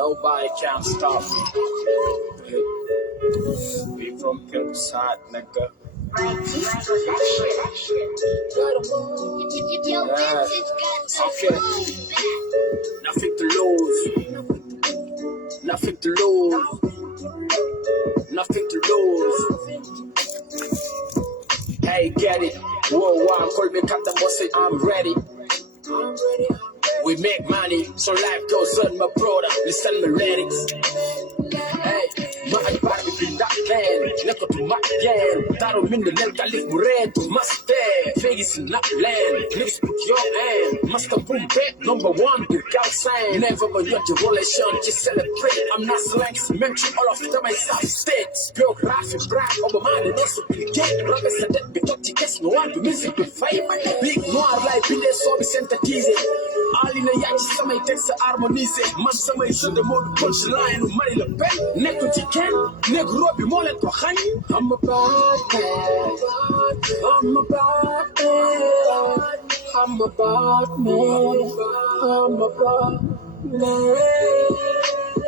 Nobody can stop me. We from hillside, nigga. Okay. Nothing to lose. Nothing to lose. Nothing to lose. Hey, get it. Whoa, call me Captain Bossy, I'm ready. We make money, so life goes on, my brother. Listen, my lyrics. Hey, my body be that man. Look to my game. That'll mean the length I live red to master. Vegas in that land. Please put your hand. Master boom back, number one, the cow sign. Never but you're the relation, just celebrate. I'm not slang, mention all of them, my South States. Biography, brag, over man, and also be the king. Robert said that because you guess no one to miss it to fight. Big noir like Billy, so we sent a teaser. All in a yacht, somebody takes the harmonize. Man, somebody show the mode punchline, money the pen. Neko chicken, Neko Robbie Mollet to honey. I'm a bad man. I'm a bad man. I'm a bad man. I'm a bad man.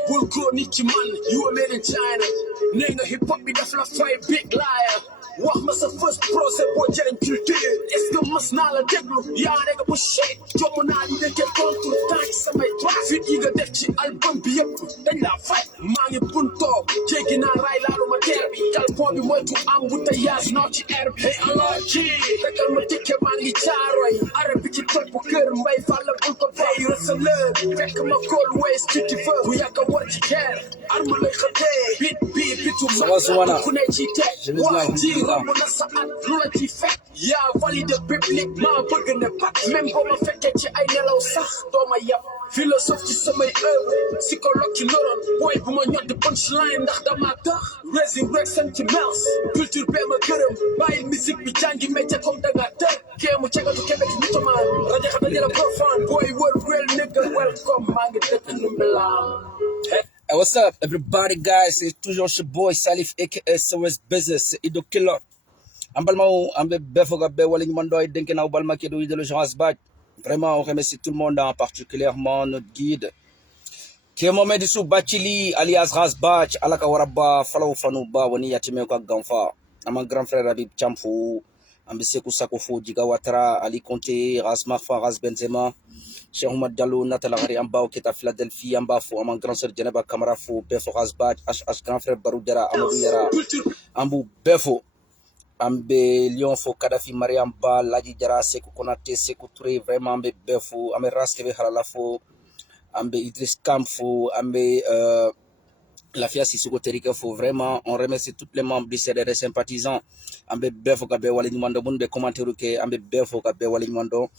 Bull grow Nicky man, you were made in China. Nigga hip hop be the fly big liar. Wax ma sa first procès boo jëriñ culture est-ce que mas naa la déglu yaa nega bu shit jomm naa di nekkee contre temps ci samay droit fit yi nga def ci album bi yëpp dañ laa fay maa ngi buntoo jéggi naa raay laalu ma teer bi calpon bi moytu embouteillage naaw ci air bi hey alors ci fekkal ma tikke maa ngi caaroy arab bi ci topp kër mbay fàlla bul ko fay receleur fekk ma call ways ci ti feu bu yàgg a war ci guerre arme lay xëtee bit bi bitu ma ku ne ci teg wax ci romb na sa at lu la ci fekk yaa valide publiquement bëgg ne pat même boo ma fekkee ci ay nelaw sax doo ma yab philosophe ci samay œuvre psychologue ci loroon booy bu ma ñor di punchline ndax dama tax resurrect sentiments culture bee ma gërëm bàyyi musique bi jàngi métier comme danga tër kéemu cegatu kebe ci nitomaan rajo xam na jëla profane booy wër wër nigga welcome maa ngi dëkk Ndoumbelane. Hey, what's up, everybody, guys? It's toujours your boy Salif, aka SOS Business, Ido Killer. Ambalmao, ambe befoga be wali mandoy denke na balma kedo idelo Jean Bach. Vraiment, on remercie tout le monde, particulièrement notre guide. Qui est Mohamed Issou Bachili, alias Rasbach, alaka waraba, falaw fanuba, wani yatime kwa gamfa. Mon grand frère Habib Chamfou, ambe Sekou Sakofo, Diga Ouattara, Ali Conté, Ras Marfa, Ras Benzema. Cheikh Oumar Diallo, Nathalie Hari Amba, qui est à Philadelphie, Amba Fou, mon grand sœur Djeneba Kamara Fou, Befo Rasbach, HH grand frère Baroudera, Amadou Yara, Ambou Befo, Ambe Lyon Fou, Kadhafi Mariam Ba, Ladi Djara, Sekou Konate, Sekou Touré, vraiment Ambe Befo, Ambe Raskeve Halala Fou, Ambe Idriss Kam Fou, Ambe la FIA Sissoko Terika Fou, vraiment, on remercie tous les membres du CDR sympathisants, Ambe Befo Gabe Walinimando, Mounbe commentaire, Ambe Befo Gabe Walinimando.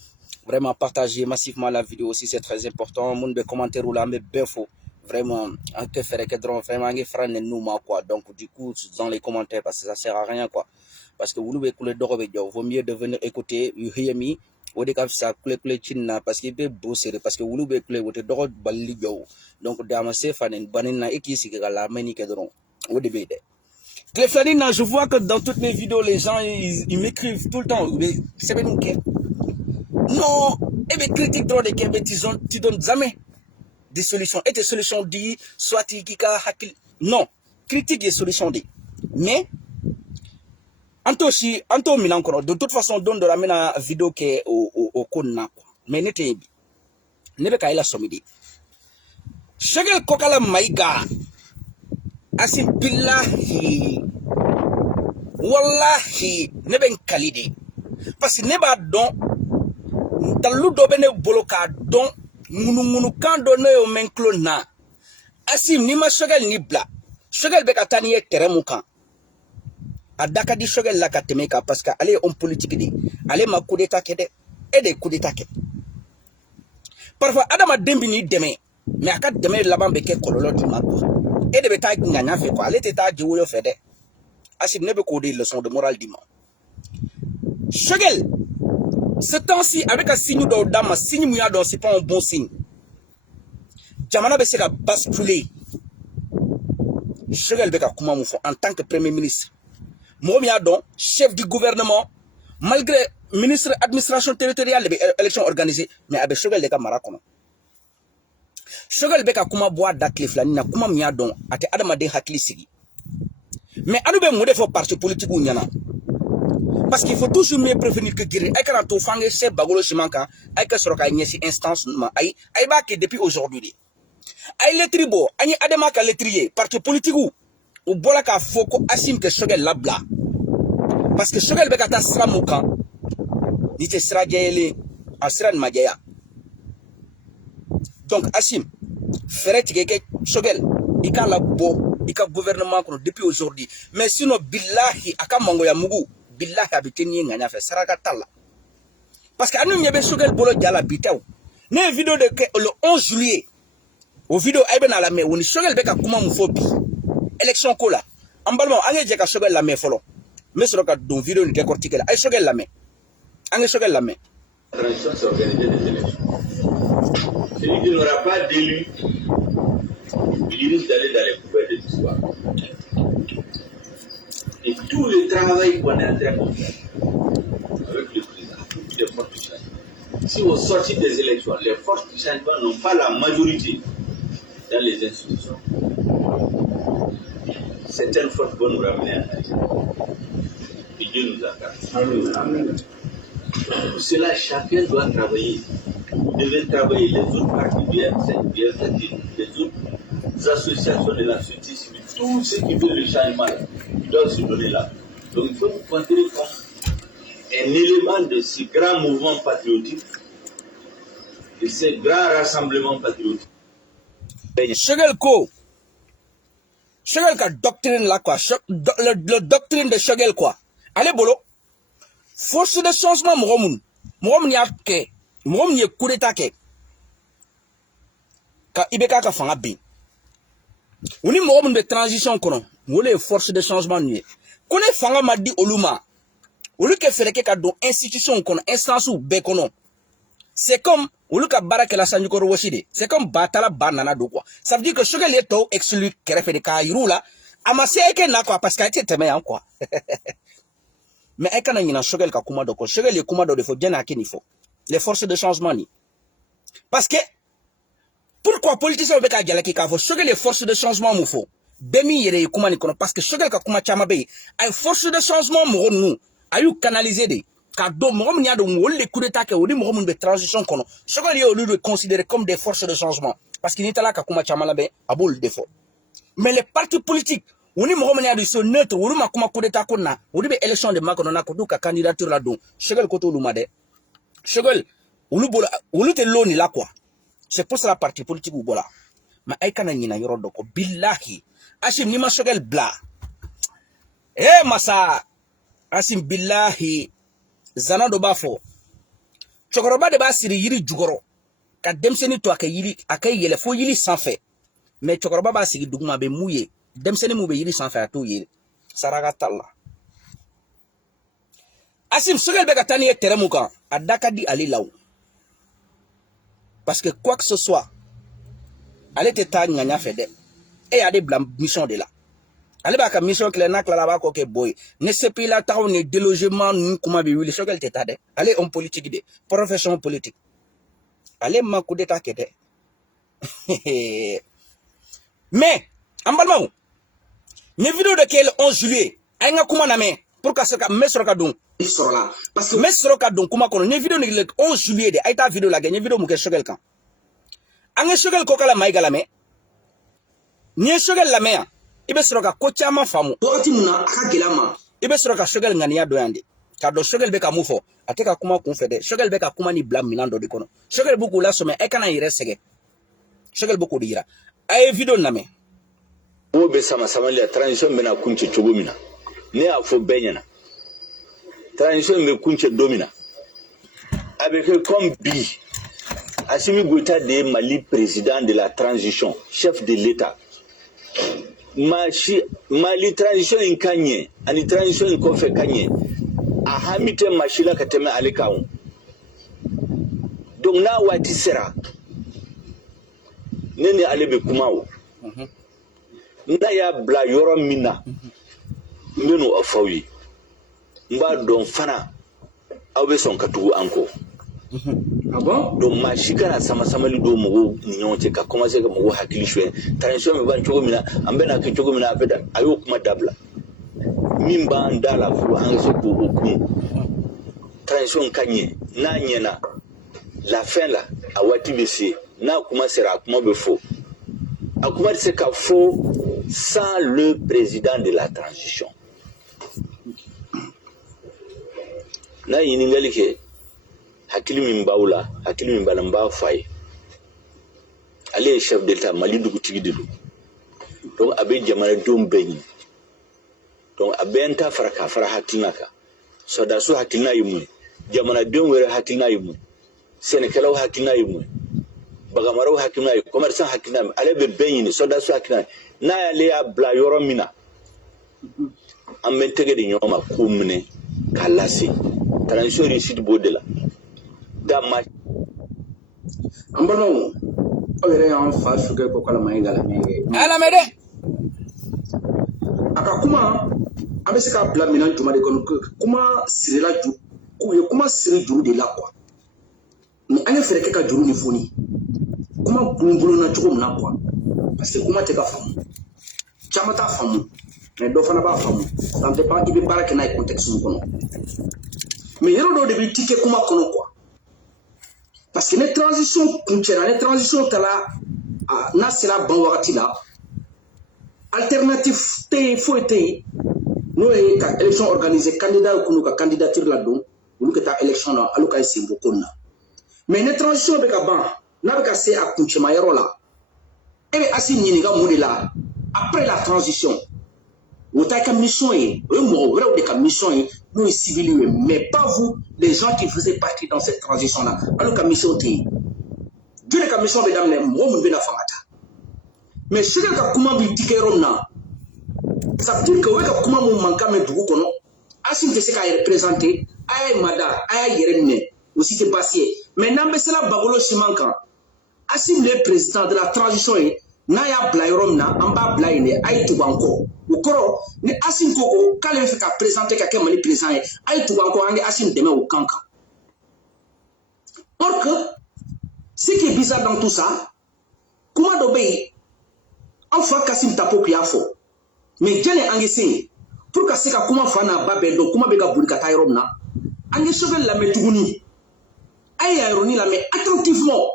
Vraiment, partagez massivement la vidéo aussi, c'est très important. Moun be commentaire ou la me befo. Vraiment, un peu faire que drone, vraiment, un frère nous quoi. Donc, du coup, dans les commentaires, parce que ça sert à rien, quoi. Parce que vous pouvez couler d'or avec vaut mieux de venir écouter, you hear me, ou des cas, ça couler china, parce qu'il peut bosser, parce que vous pouvez couler, ou des d'or bali yo. Donc, d'amassé, fanen, banina, et qui s'y la mani que drone. Ou des bébés. Cleflanina, je vois que dans toutes mes vidéos, les gens, ils m'écrivent tout le temps, c'est bien ok. Non, et bien critique trop de Québec, tu donnes jamais des solutions. Et tes solutions disent, soit tu hakil. Non, critique des solutions dit. Mais, Anto Milan, de toute façon, donne de la mena vidéo qui est au Kona. Mais n'était pas. Nebe kaila somidi. Shagel kokala maiga. Asim billahi. Wallahi. Nebe kalide. Parce que neba don. Talu dobene boloka don munu kando no yo menklo na asim ni ma shogel ni bla shogel be katani ye teremu kan adaka di shogel la katemeka parce que ale on politique di ale ma coup d'état kede et des coups d'état kede parfois adama dembi ni deme mais aka deme laban be ke kololo du mako et de beta nganya fe ko ale teta jiwo yo fede asim ne be ko des leçons de morale di ma shogel. Ce temps-ci, avec un signe d'Odama, signe mouillado, c'est pas un bon signe. Jamana Bessera basculer. Chegel Beka Koumamoufo, en tant que Premier ministre. Momiadon, chef du gouvernement, malgré ministre administration territoriale, l'élection organisée, mais avec Chegel Beka Marakono. Shogel beka kuma boa dakle flani na kuma miya don ate adama de hakli sigi. Mais anu be mode fo parti politique ou nyana. Parce qu'il faut toujours mieux prévenir que guérir. Aïe kana to fange se bagolo chimanka, aïe ka soroka nyesi instance ma aïe ba ke depuis aujourd'hui. Aïe le tribo, aïe adama ka letrier parti politique ou bola ka foko asim ke Shogel labla. Parce que Shogel beka ta sra muka ni te sra jayele asran majaya. Donc asim Ferret ke Shogel ika la bo ika gouvernement depuis aujourd'hui. Mais sinon billahi aka mango ya mugu billahi abiteni nganya fe saraka talla. Parce que anu nyebe Shogel bolo jala bitaw. Ne vidéo de le 11 juillet. Au vidéo ayben ala me woni Shogel beka kuma mufobi. Élection ko la. Ambalma ange je ka Shogel la me folo. Mais sur ka don vidéo ni décortiquer la. Ay Shogel la me. Ange Shogel la me. La transition c'est organiser des élections. Celui qui n'aura pas d'élu, il risque d'aller dans les poubelles de l'histoire. Et tout le travail qu'on est en train de faire avec le président, les forces du changement. Si au sortir des élections, les forces du changement n'ont pas la majorité dans les institutions, certaines forces vont nous ramener en arrière. Et Dieu nous accorde. Pour cela, chacun doit travailler. Vous devez travailler les autres partis les autres associations de la société civile, tous ceux qui veulent le changement, ils doivent se donner là. Donc il faut vous considérer comme un élément de ces grands mouvements patriotiques, de ces grands rassemblements patriotiques. Shogel ko. Shogel ka doctrine là quoi. Le doctrine de Shogel quoi. Allez bolo. Force de changement moromun ya ke. Moromun ye coup d'état ke. Ka ibeka ka fanga bin. Oni moromun de transition kono. Mole force de changement nye. Kone fanga madi oluma. Olu ke fereke ka don institution kono, instance ou be kono. C'est comme olu ka baraka la sanjukoro washide. C'est comme batala banana do quoi. Ça veut dire que Shogel est to exclu kerefe de ka yirula. Amase eke na quoi parce que ete teme yan quoi. Mais elle quand on a Shogel ka kuma do ko Shogel est kuma do faut bien à qu'il faut les forces de changement ni parce que pourquoi politiciens be ka jala ki ka fo Shogel les forces de changement mu fo demi yere kuma ni kono parce que Shogel ka kuma chama be ay forces de changement mu nous ayu canaliser de ka do mo mo nya do mo le coup d'état ke odi mo mo be transition kono Shogel yo lui considéré comme des forces de changement parce qu'il n'est là ka kuma chama la be abul défaut mais les partis politiques on est mohammed de son neutre on ma kuma coup d'état konna on be élection de makono na ko ka candidature là donc Shogel ko to lumade Shogel on te loni là quoi c'est pour ça la parti politique ou bola ma ay kana nyina yoro doko billahi asim ni ma Shogel bla masa asim billahi zanado bafo chokoroba de ba siri yiri jugoro ka demseni to akay yele fo yili sans fait mais chokoroba ba sigi duguma be mouye demseni mu be yiri sans fait to yele saraga talla asim Shogel be ka tani e teremuka adaka di ali law parce que quoi que ce soit ale te ta nganya fede et a des blancs mission de là ale ba ka mission que na kala ba ko ke boy ne sepi la taw ne délogement nu kuma be wili Shogel te ta de ale homme politique de profession politique ale ma coup d'état kede mais ambalma ne vidéo de quel 11 juillet ay nga kuma na me pour que ça mesro ka don soro la parce que mesro ka don kuma kono ne vidéo ni le 11 juillet de ay ta vidéo la gagner vidéo mu ke Shogel kan anga Shogel ko kala maigala me ni Shogel la me ibe soro ka ko chama famu to muna aka gelama ibe soro ka Shogel ngania do yande ka do Shogel be ka mufo ateka kuma kun fede Shogel be ka kuma ni blam minando de kono Shogel buku la some e kana yire sege Shogel buku dira ay vidéo na me o be sama la transition mena kunche chogomina ne afo benyana transition me kunche domina avec comme bi Assimi Goïta de Mali président de la transition chef de l'état Mali transition in kanye ani transition in kofe kanye a hamite mashila kateme alikawo donc na wati sera nene alebe kumawo na ya bla yoro mina ndenu afawi mba don fana awbe son katugu anko Ah bon? Donc ma shikana sama samali do mo nyonte ka commencer ka mo hakili shwe transition me ban chogo mina ambena ke chogo mina afeda ayo kuma dabla mimba ndala fu anga so ko oku transition kanye na nyena la fin là a wati bisi na kuma sera kuma be fo akuma se ka fo sans le président de la transition na yiningali ke hakili min bawla hakili min balamba fay ale chef d'état mali dugu tigi de do donc abe jamana dom beñi donc abenta faraka fara hatinaka so da so hakilna yimu jamana dom were hakilna yimu senekalaw hakilna yimu bagamaraw hakilna yimu commerçant hakilna yimu ale be beñi so da so hakilna na ale ya bla yoro mina ammentege de nyoma kumne kalasi transition réussite bodela dama Ambalo olere en fa sugar ko kala mai gala mege ala mede aka kuma abe se ka bla minan juma de kono kuma sirila ju kuma siri juru de la quoi mais anya fere ke ka juru ni foni kuma bulungulo na chogo na quoi parce que kuma te ka famu chama ta famu mais do fana ba famu ça ne dépend ibe baraka na contexte mu kono mais yero do de bi tike kuma kono quoi parce que les transitions tala na sera ban wakati la alternative te faut été nous est élection organisée candidat ou ka candidature là donc ou que ta élection là aluka isimbo konna mais les transitions be ka ban na be ka se a kunchema yero la e be asi nyini ga mudi la après la transition wota ka mission est mo vrai de ka mission est nous civils mais pas vous les gens qui faisaient partie dans cette transition là alors ka mission té Dieu ka mission be damne mo mun be na famata mais chega ka kuma bi tikerom na ça veut dire que we ka kuma mu manka me dugu kono asim te se ka représenter ay mada ay yeremne aussi te passé mais nambe sala bagolo simankan asim le président de la transition est na ya bla yorom na amba bla ine ay tubanko ukoro ni asim ko kale fe ka présenter ka kemali président ay tubanko ande asim deme au kanka or que ce qui est bizarre dans tout ça comment dobé enfin kasim tapo kiafo mais jene angese pour que seka kuma fana babé do kuma be ka buri ka tayrom na ange sovel la metuguni ay ironi la mais attentivement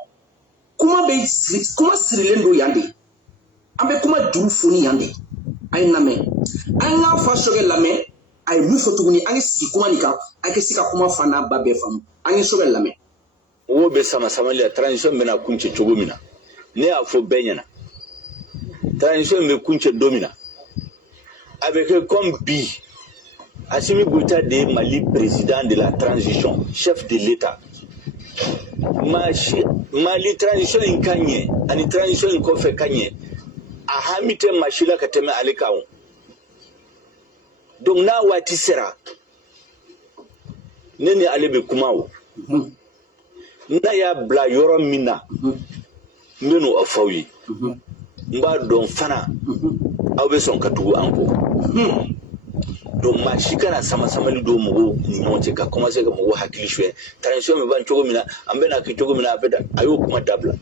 comment be comment srilendo yande ambe kuma juru foni yande ay name ay nga fa sovel la mais ay mu fotuguni ange siki kuma nika ay seka kuma fana babé fam ange sovel la mais wo be sama la transition mena kunche chogomina ne afo benyana transition me kunche domina avec comme bi Assimi Goïta de Mali président de la transition chef de l'état Mali transition in kanye ani transition in kofe kanye a hamite mashila kateme alikawo donc na wati sera nene alebe kumawo na ya bla yoro mina meno afawi mba don fana awbe son katugu anko donc ma shikana sama samali do mo nyonte ka commencer ka mo hakili shwe transition me ban chogo mina ambena ke chogo mina afeda ayo kuma dabla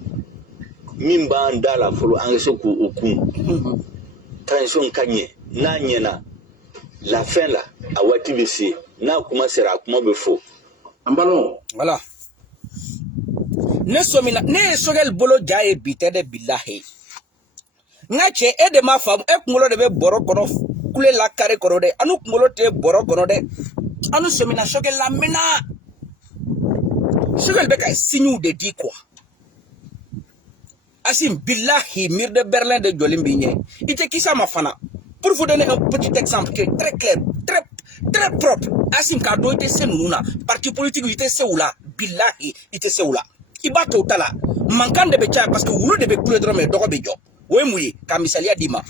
mimba ndala folo angese ko okun transition kanye na nyena la fin là a wati bisi na kuma sera kuma be fo ambalo voilà ne somina ne sogel bolo jaye bitede billahi ngache e de ma fam e kungolo de be boro kono kule la kare kono de anu kungolo te boro kono de anu somina sogel la mena sogel be ka signou de di quoi asim billahi mir de Berlin de Jolimbigne ite kisa ma fana pour vous donner un petit exemple qui est très clair très propre asim ka do ite senuna parti politique ite seula billahi ite seula ibato tala mankan de be cha parce que wulu de be kule drame dogo be jo we muyi ka misalia dima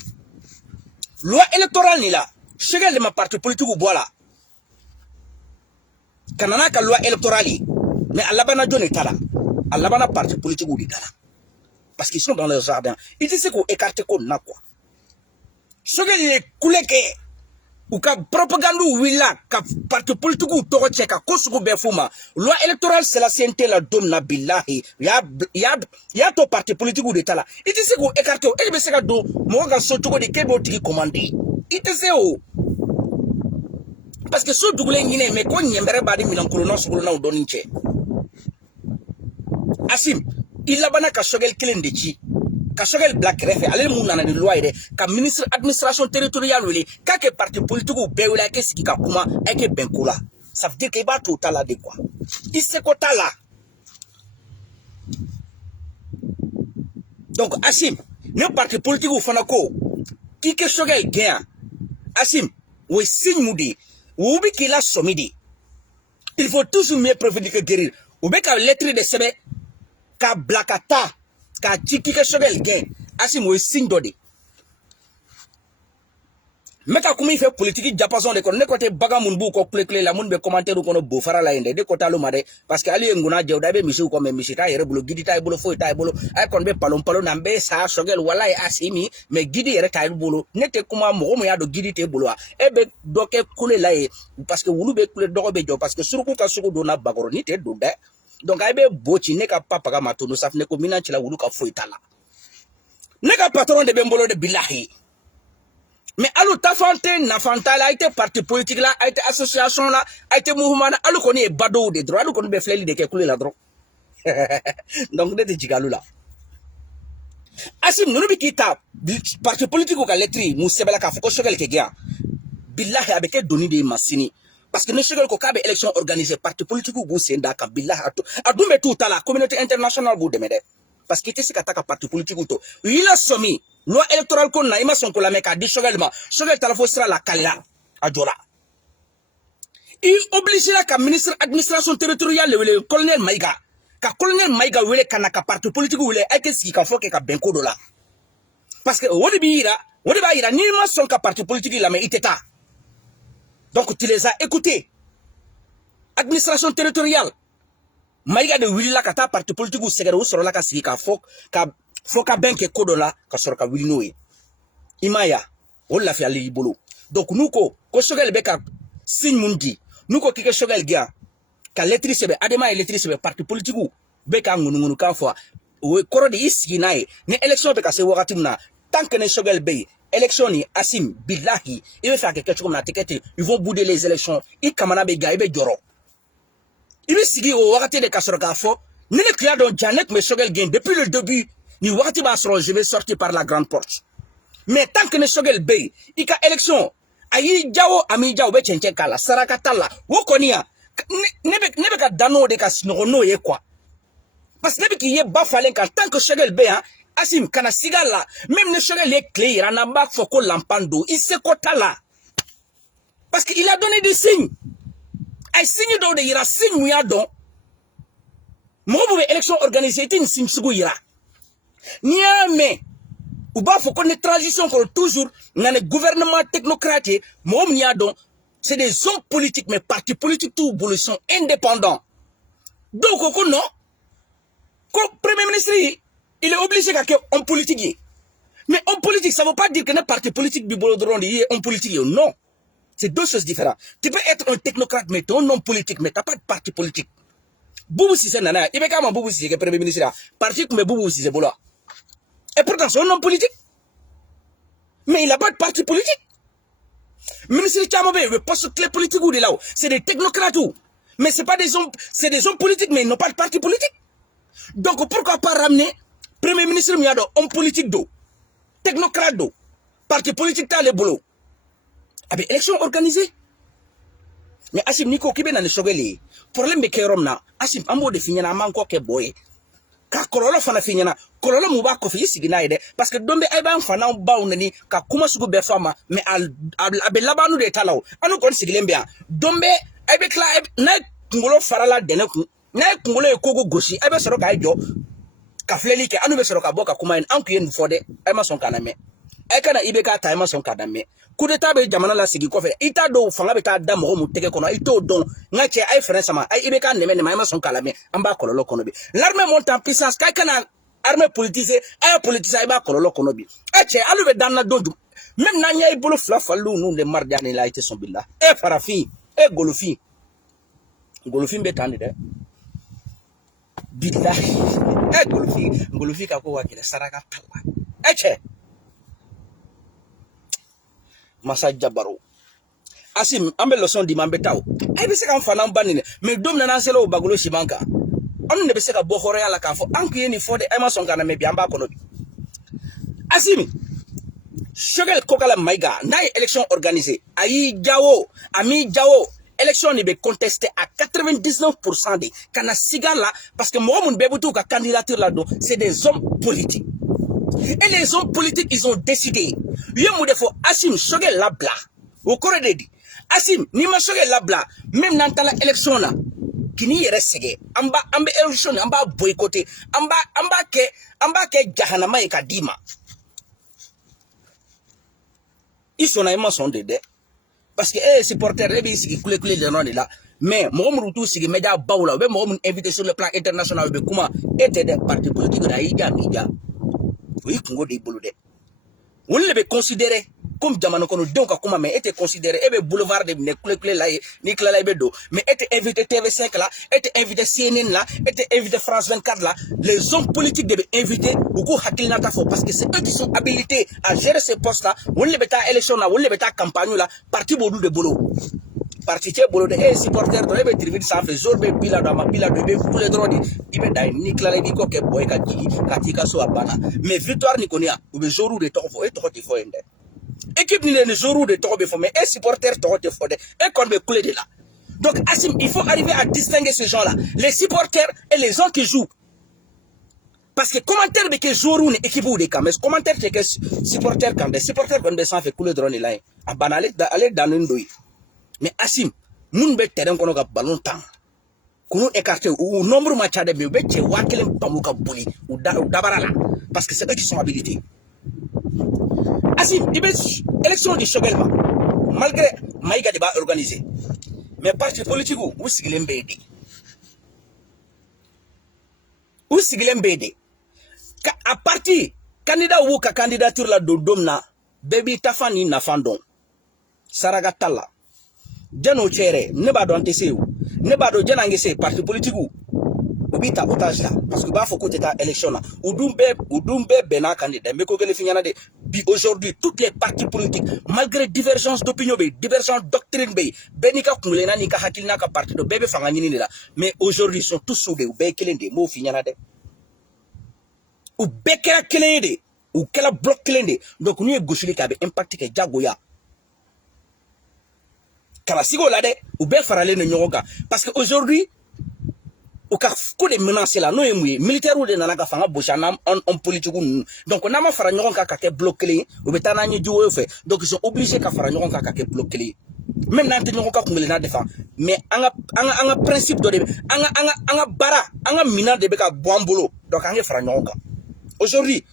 loi électorale ni la chegel de ma parti politique ou bola kanana ka loi électorale mais alabana joni tala alabana parti politique ou ditala parce qu'ils sont dans leur jardin ils disent qu'on écarte qu'on na quoi chegel les coulé que ou ka propagande willa ka parti politique ou toko cheka kosugo befuma loi électorale c'est la CNT la dom na billahi ya to parti politique ou de tala iti se ko écarter e be se ka do mo ga so toko de kebo tigi commander iti se o parce que so dugule ngine me ko nyembere badi minankolo no sugulo na do ninche Asim il labana ka shogel kilin de chi ka shogel black refe ale mu nana de loi de ka ministre administration territoriale wele ka ke parti politique ou be wele ke siki ka kuma e ke benkula ça veut dire que ba tout tala de quoi il se ko tala donc Asim ne parti politique ou fanako ki ke shogel gain Asim we signe mudi ou bi ki la somidi il faut toujours mieux prévenir que guérir ou be ka lettre de sebe ka blakata ka tiki ke shogel gain Asim we signe dodi meka kuma ife politique japason de kono ne kote baga mun bu ko kle la mun be commentaire ko no bo fara la inde de ko talo made parce que ali nguna jewda be misi ko me misi ta yere bulo gidi ta bulo fo ta bulo ay kon be palon nambe sa shogel wala Asimi me gidi yere ta bulo nete kuma mo ya do gidi te bulo e be doke kule la e parce que wulu be kule dogo be jo parce que suruku ka suku do na bagoro ni te do de donc ay be bochi ne ka papa ka matono saf ne ko minan ci la wulu ka fo itala ne ka patron de be mbolo de billahi. Mais allo tafante nafanta la a été parti politique là a été association là a été mouvement là allo koni e bado de droit allo koni be fleli de ke kule la droit donc de jigalu là Asim nonu bi kita parti politique ka lettre mu sebela ka foko shogel ke gya billahi abeke doni de masini parce que ne shogel ko ka be élection organisée parti politique bu senda ka billahi adume tout à la communauté internationale bu demede parce que c'est kataka parti politique to il a somi loi électorale ko na ima son ko la meka di shogel talafo sera la kala adjora il oblige la ka ministre administration territoriale le colonel Maïga ka colonel Maïga wele kanaka parti politique wele ay ke ski ka foke ka benko do la parce que wodi ba ira ni ma son ka parti politique la mais iteta donc tu les as écoutés administration territoriale Maïga de wili la kata parti politique ou segere ou soro la ka sigi ka foka benke kodo la ka soro ka wili noe imaya o la fi ali ibolo donc nous ko shogel be ka signe mundi nous ko kike shogel gia ka lettre sebe adema lettre sebe parti politique ou be ka ngunu ka fo o koro de isigi nae ne élection be ka se wakati na tant que ne shogel be élection ni Asim billahi il veut faire quelque chose comme la tikete ils vont bouder les élections i kamana be ga ibe joro il sigi o wakati de kasoroka fo ni le client don Janet me shogel gain depuis le début ni wakati ba soro je vais sortir par la grande porte mais tant que ne shogel bay ika élection ayi jawo ami jawo be chenche kala saraka tala wo konia nebe ka dano de ka sinono ye quoi parce que nebe ki ye ba falen ka tant que shogel bay hein Asim kana sigala même ne shogel les clés ira na ba foko lampando il se kotala parce que il a donné des signes. Ay signe do de ira signe mu ya don mo bu élection organisée tin signe sugu ira niame ou ba faut qu'on ait transition ko toujours ngane gouvernement technocrate mo mu ya don c'est des hommes politiques mais partis politiques tout boule sont indépendants donc ko non ko premier ministre il est obligé que homme politique mais homme politique ça veut pas dire que ne parti politique bi bolo dron di homme politique non. C'est deux choses différentes. Tu peux être un technocrate, mais tu es un homme politique, mais tu n'as pas de parti politique. Boubou Sissé nana, il veut quand même Boubou Sissé, le premier ministre, parti comme Boubou Sissé Bola. Et pourtant, c'est un homme politique. Mais il n'a pas de parti politique. Ministre Tchamobe, le poste clé politique ou de là-haut, c'est des technocrates ou. Mais c'est pas des hommes, c'est des hommes politiques, mais ils n'ont pas de parti politique. Donc pourquoi pas ramener premier ministre Miado, homme politique d'eau, technocrate d'eau, parti politique t'as le boulot. Avec élection organisée. Mais Asim Niko Kibe na shogeli. Problème be kerom na. Asim ambo de finyana manko ke boy. Ka kololo fana finyana. Kololo muba ko fi sigina ide parce que dombe ay ban fana ba unani ka kuma sugu be fama mais abe labanu de talaw. Anu kon sigilembia. Dombe ay be kla na ngolo farala deneku. Na ngolo e kogo goshi ay be soro ka jo. Ka fleli ke anu be soro ka boka kuma en anku yen fode ay ma son kaname. Ay kana ibe ka ta ay ma son kaname. Coup d'état be jamana la sigi ko fe ita do fanga be ta da mo mu tege kono ito don ngache ay frère sama ay ibe ka neme ma son kalame amba kololo kono be l'armée monte en puissance kay kana armée politisée a politisé ba kololo kono bi ache alu be danna dodu même na nya ibolo fla fallu nu le marjani la ite sombilla e farafi e golofi be tande de billahi e golofi ka ko wakile saraka talla ache masa jabaro asim ambe leçon di mambe taw ay be se kan fana banine mais dom na selo bagolo shimanka on ne be se ka bo hore ala ka fo anku yeni fode ay ma son kana me bi amba kono bi asimi Choguel kokala maiga na élection organisée ayi jawo ami jawo élection ni be contesté à 99% de kana siga là parce que moi mon bebutu ka candidature là c'est des hommes politiques et les hommes politiques ils ont décidé yemu defo asim Choguel la bla au corps de dit asim ni ma Choguel la bla même dans la élection là kini yere sege amba élection amba boycotter amba ke jahanama e kadima ils sont naïma sont de parce que eh supporters eh bisi kule de non là mais moi mon retour si média baoula be moi mon invité sur le plan international be kuma était des partis politiques da ida media oui kongo de bolude on le be considéré comme jamano kono donc kuma mais était considéré et be boulevard de ne kule là ni kala be do mais était invité TV5 là était invité CNN là était invité France 24 là les hommes politiques devaient inviter beaucoup hakilnata fo parce que c'est eux qui sont habilités à gérer ces postes là on le beta élection là on le beta campagne là parti bodu de bolo parti che bolo de et supporter de be tribune ça fait jour be bila do ma bila do be tous les droits ibe dai ni kala bi ko ke boy ka jigi katika so abana mais victoire ni konia ou be jour de to fo et to fo ende équipe ni les jours de tobe fo mais un supporter tobe fo de et qu'on be couler de là donc Asim il faut arriver à distinguer ces gens là les supporters et les gens qui jouent parce que commentaire be que jour ou équipe ou des cames commentaire que supporter quand des supporters qu'on descend fait couler drone là à banale aller dans une douille mais Asim mun be terrain kono ga ballon temps kono écarté ou nombre match de be che wakele pamuka boli ou dabara là parce que c'est eux qui sont habilités Asim, il y a élection de Choguel, malgré Maïga débat organisé. Mais parti politique, où s'il mbédé? Où s'il mbédé? À partir, candidat ou ka candidature la domna, baby tafani na fandon. Saragatala. Djano chere, neba do antese ou. Neba do djanangese, parti politique ou. Ubita otage là parce que ba faut côté ta élection là Oudumbe bena candidat mais ko gele finyana de bi aujourd'hui toutes les partis politiques malgré divergence d'opinion divergence doctrine benika kumulena ni ka hakilina ka parti do bebe fanga nyini là mais aujourd'hui ils sont tous soudés ou be kelende mo finyana de ou bekera kelende ou kala bloc kelende donc nous gaucheli ka be impact ke jagoya kala sigo là de ou be farale no nyoga parce que aujourd'hui au cas où les menaces là non militaire ou de nana ka fanga bochana en politique donc on a ma fara nyoron ka ke bloquer ou betana nyi juwo fait donc ils sont obligés ka fara nyoron ka ke bloquer même nan te nyoron ka kumele na défend mais anga principe de anga bara anga mina de be ka boambolo donc anga fara nyoron ka aujourd'hui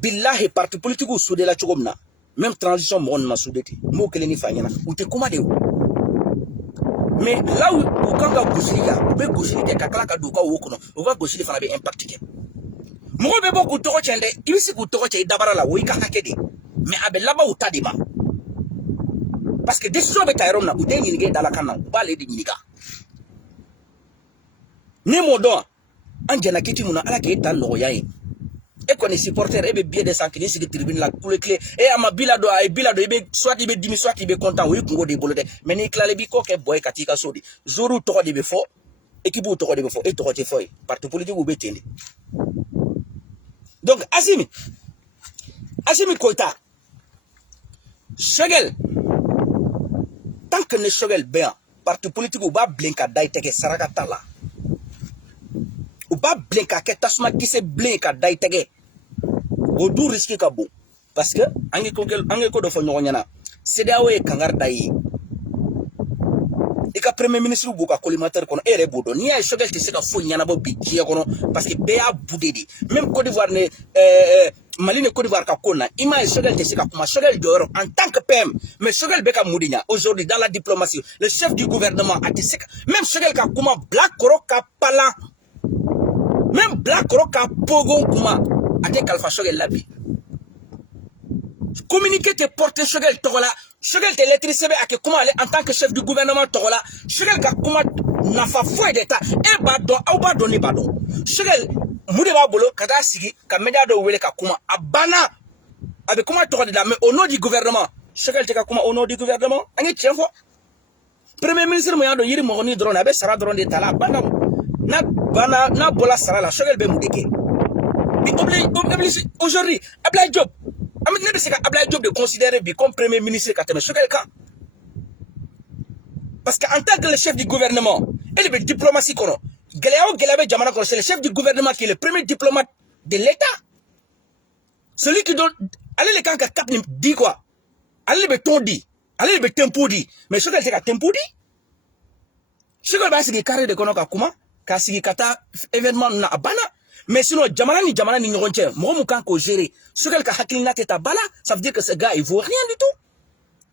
billahi parti politique ou soudé la chogomna même transition mon ma soudéti mo kele ni fanyana ou te comment de mais là où quand on gauchili on peut gauchili des kakala ka doka wokono on va gauchili fana be impact ke mo be beaucoup to chende ibisi ku to che dabara la wo ka hakede mais abe laba utadima parce que décision be tayron na uden yinige dala kana ba le di yiniga ne modo anjana kiti muna ala ke tan no yayi et qu'on est supporter et bien des sanctions sur tribune la coule clé et ama bilado ay bilado be soit il be dimi soit il be content oui ko de bolode mais ni klale bi ko ke boy katika sodi zoru to de be fo équipe to de be fo et to te foy parti politique ou be tende donc Asimi Koita Choguel tant que ne Choguel bien parti politique ou ba blinka dai teke saraka tala ou ba blinka ke tasma ki se blinka dai tege o du risque ka bon parce que angi ko do fo nyonyana CEDEAO e kangar dai e ka premier ministre bu ka collimateur kono ere bodo ni ay Choguel te se ka fo nyana bo bi kiya kono parce que be a boudedi même Côte d'Ivoire ne Mali ne Côte d'Ivoire ka kona ima Choguel te se ka kuma Choguel do en tant que PM mais Choguel be ka mudinya aujourd'hui dans la diplomatie le chef du gouvernement a te se même Choguel ka kuma black koro ka pala même Black Rock a pogon kuma ate kalfa Choguel labi communiquer te porter Choguel togola Choguel te lettre sebe ake kuma ale en tant que chef du gouvernement togola Choguel ka kuma nafa foi d'état e ba do au ba doni ba do Choguel mude ba bolo kada sigi ka media do wele ka kuma abana avec kuma togola da mais au nom du gouvernement Choguel te ka kuma au nom du gouvernement angi tienfo premier ministre mo yando yiri mo ni drone abe sara drone de tala banda na bola sara la Choguel be mudeke bi oblige aujourd'hui Ablaye Diop ami ne be se ka Ablaye Diop de considérer bi comme premier ministre ka teme Choguel kan parce que en tant que le chef du gouvernement et le diplomatie kono Geleo Jamana kono c'est le chef du gouvernement qui est le premier diplomate de l'état celui qui donne allez les kan ka cap dit quoi allez le ton dit allez le tempo dit mais Choguel te ka tempo dit Choguel ba sigi carré de kono ka kuma ka sigi kata événement na abana mais sinon jamana ni nyoronche mo mu kan ko gérer Choguel ka hakilina teta bala ça veut dire que ce gars il vaut rien du tout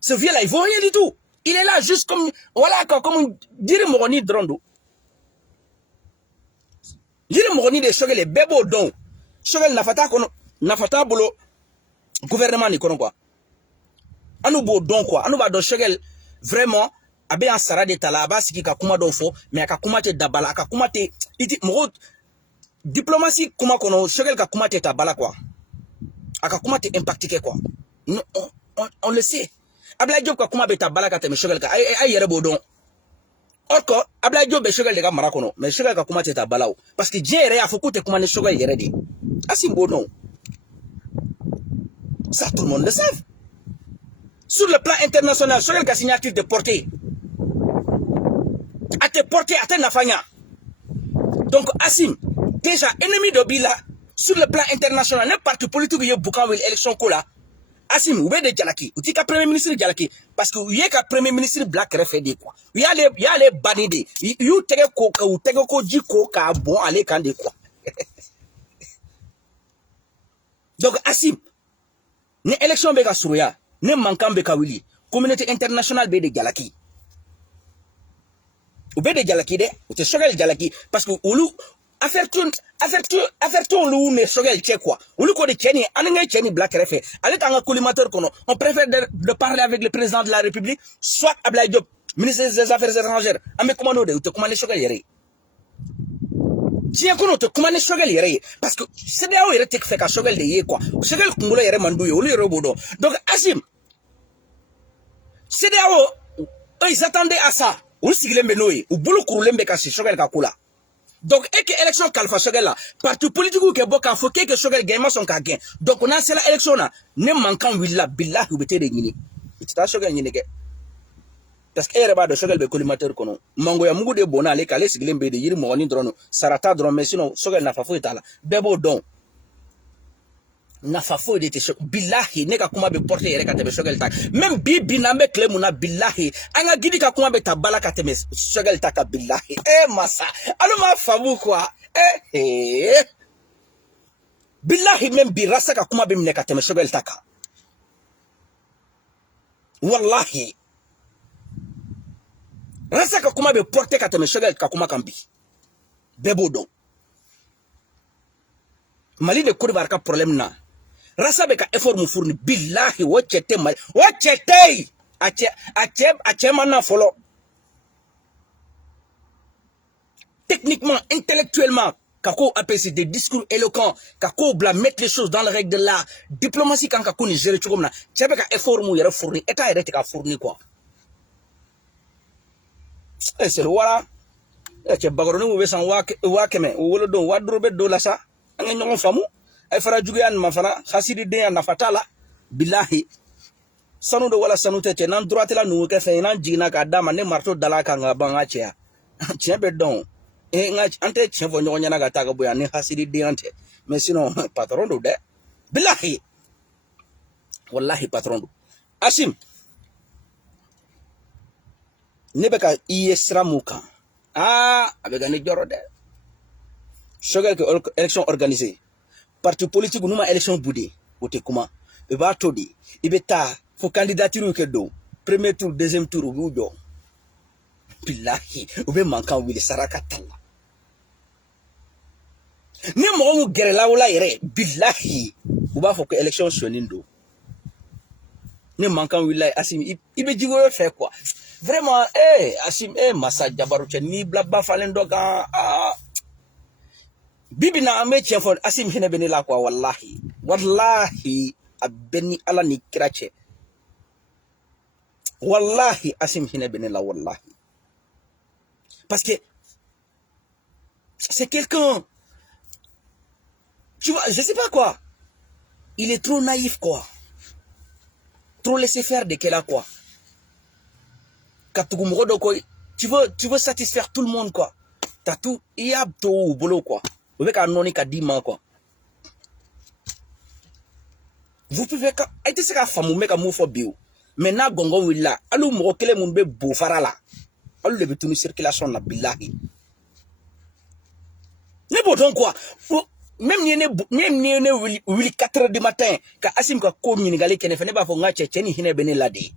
ce vieux là il vaut rien du tout il est là juste comme voilà comme dire moroni drondo dire moroni de Choguel est bebo don Choguel nafata bolo gouvernement ni kono quoi anu bo don quoi anu ba don Choguel vraiment abe en sara de tala ba siki ka kuma don fo mais ka kuma te dabala ka kuma te iti mo diplomatie kuma kono Choguel ka kuma te tabala quoi aka kuma te impacté quoi on le sait Ablaye Diop ka kuma be tabala ka te mais Choguel ka ay yere bo don orko Ablaye Diop be Choguel de ka mara kono mais Choguel ka kuma te tabala parce que jere ya foko te kuma ne Choguel yere de asim bo don ça tout le monde le sait sur le plan international Choguel ka signature de portée à te porter à te nafanya donc asim déjà ennemi de Bila sur le plan international n'importe parti politique y a beaucoup d'élections kola asim ou de jalaki ou tika premier ministre jalaki parce que y a ka premier ministre black refédé quoi y a les banidé you tege ko ou tege ko jiko ka bon aller quand de quoi donc asim ne élection be ka suruya ne mankan be ka wili communauté internationale be de jalaki ou be de jalaki de ou te Choguel jalaki parce que ulu affaire tout lu ne Choguel tche quoi ulu ko de tcheni ananga tcheni black refé ale tanga collimateur kono on préfère de parler avec le président de la République soit Ablaye Diop ministre des affaires étrangères ame commando de te commande Choguel yere tiens kono te commande Choguel yere parce que c'est là où il était fait ka Choguel de yé quoi Choguel kungulo yere mandouye ulu yere bodo donc asim c'est là où ils attendaient à ça ou siglembe noye ou bulu kurulembe ka Choguel ka kula donc et que élection kalfa Choguel là parti politique que boka faut que Choguel gagne son ka gain donc on a c'est la élection là ne manquant willa billahi ou bete de ngini ita Choguel ngini ke parce que ereba de Choguel be collimateur kono mango ya mugu de bona le kale siglembe de yiri mo ni drono sarata drono mais sinon Choguel na fa fo itala bebo don na fa fo de te billahi ne ka kuma be porter yere ka te be Choguel tak même bibi na me clé muna billahi anga gidi ka kuma be tabala ka te me Choguel tak billahi massa alo ma famu quoi billahi même bi rasa ka kuma be mne ka te me Choguel tak wallahi rasa ka kuma be porter ka te me Choguel ka kuma kambi bebo don Mali de Côte d'Ivoire ka problème na rasa be ka effort mu fourni billahi wochete mal wochete ache mana folo techniquement intellectuellement kako appelle des discours éloquents kako bla mettre les choses dans les règles de l'art diplomatie kan kako ni gérer comme na chebe ka effort mu yere fourni état yere te ka fourni quoi c'est le wala che bagoro ni mu be san wa keme wolo don wa drobe do la sa anga ñongo famu ay fara juguyan ma fara khasidi de na fatala billahi sanu do wala sanu tete nan droite la nu ke fe nan jina ka dama ne marto dala ka nga banga chia chebe don nga ante chefo ñongo ñana ga taga buya ne khasidi de ante mais sinon patron do de billahi wallahi patron do asim nebeka iesra muka abega ne joro de Choguel que élection organisée parti politique nous ma élection boudé ote kuma be ba todi ibeta fo candidature ke do premier tour deuxième tour ou do billahi ou be mankan wili saraka talla Ni mo gere la wala yere billahi ou ba faut que élection sonindo ni mankan willahi Asim ibe jigo fait quoi vraiment Asim Massa Jabaru ni blabba falen doga bibi na ame tienfon Asim hine beni la quoi wallahi abeni ala ni krache wallahi Asim hine beni la wallahi parce que c'est quelqu'un, tu vois, je sais pas quoi, il est trop naïf quoi, trop laisser faire de quel quoi. Tu veux satisfaire tout le monde quoi, t'as tout, il y a tout au boulot quoi, vous pouvez non qu'à 10 mois quoi. Vous pouvez qu'à être ce qu'a fait mon mec à mon bio, mais na gongo willa, alou mo kele mon be beau farala, alou le betu circulation na billahi. Ne bon quoi, même ni ne 4 heures du matin, ka Asim ka ko ni galé kene fene ba fo nga cheche ni hine bene lade.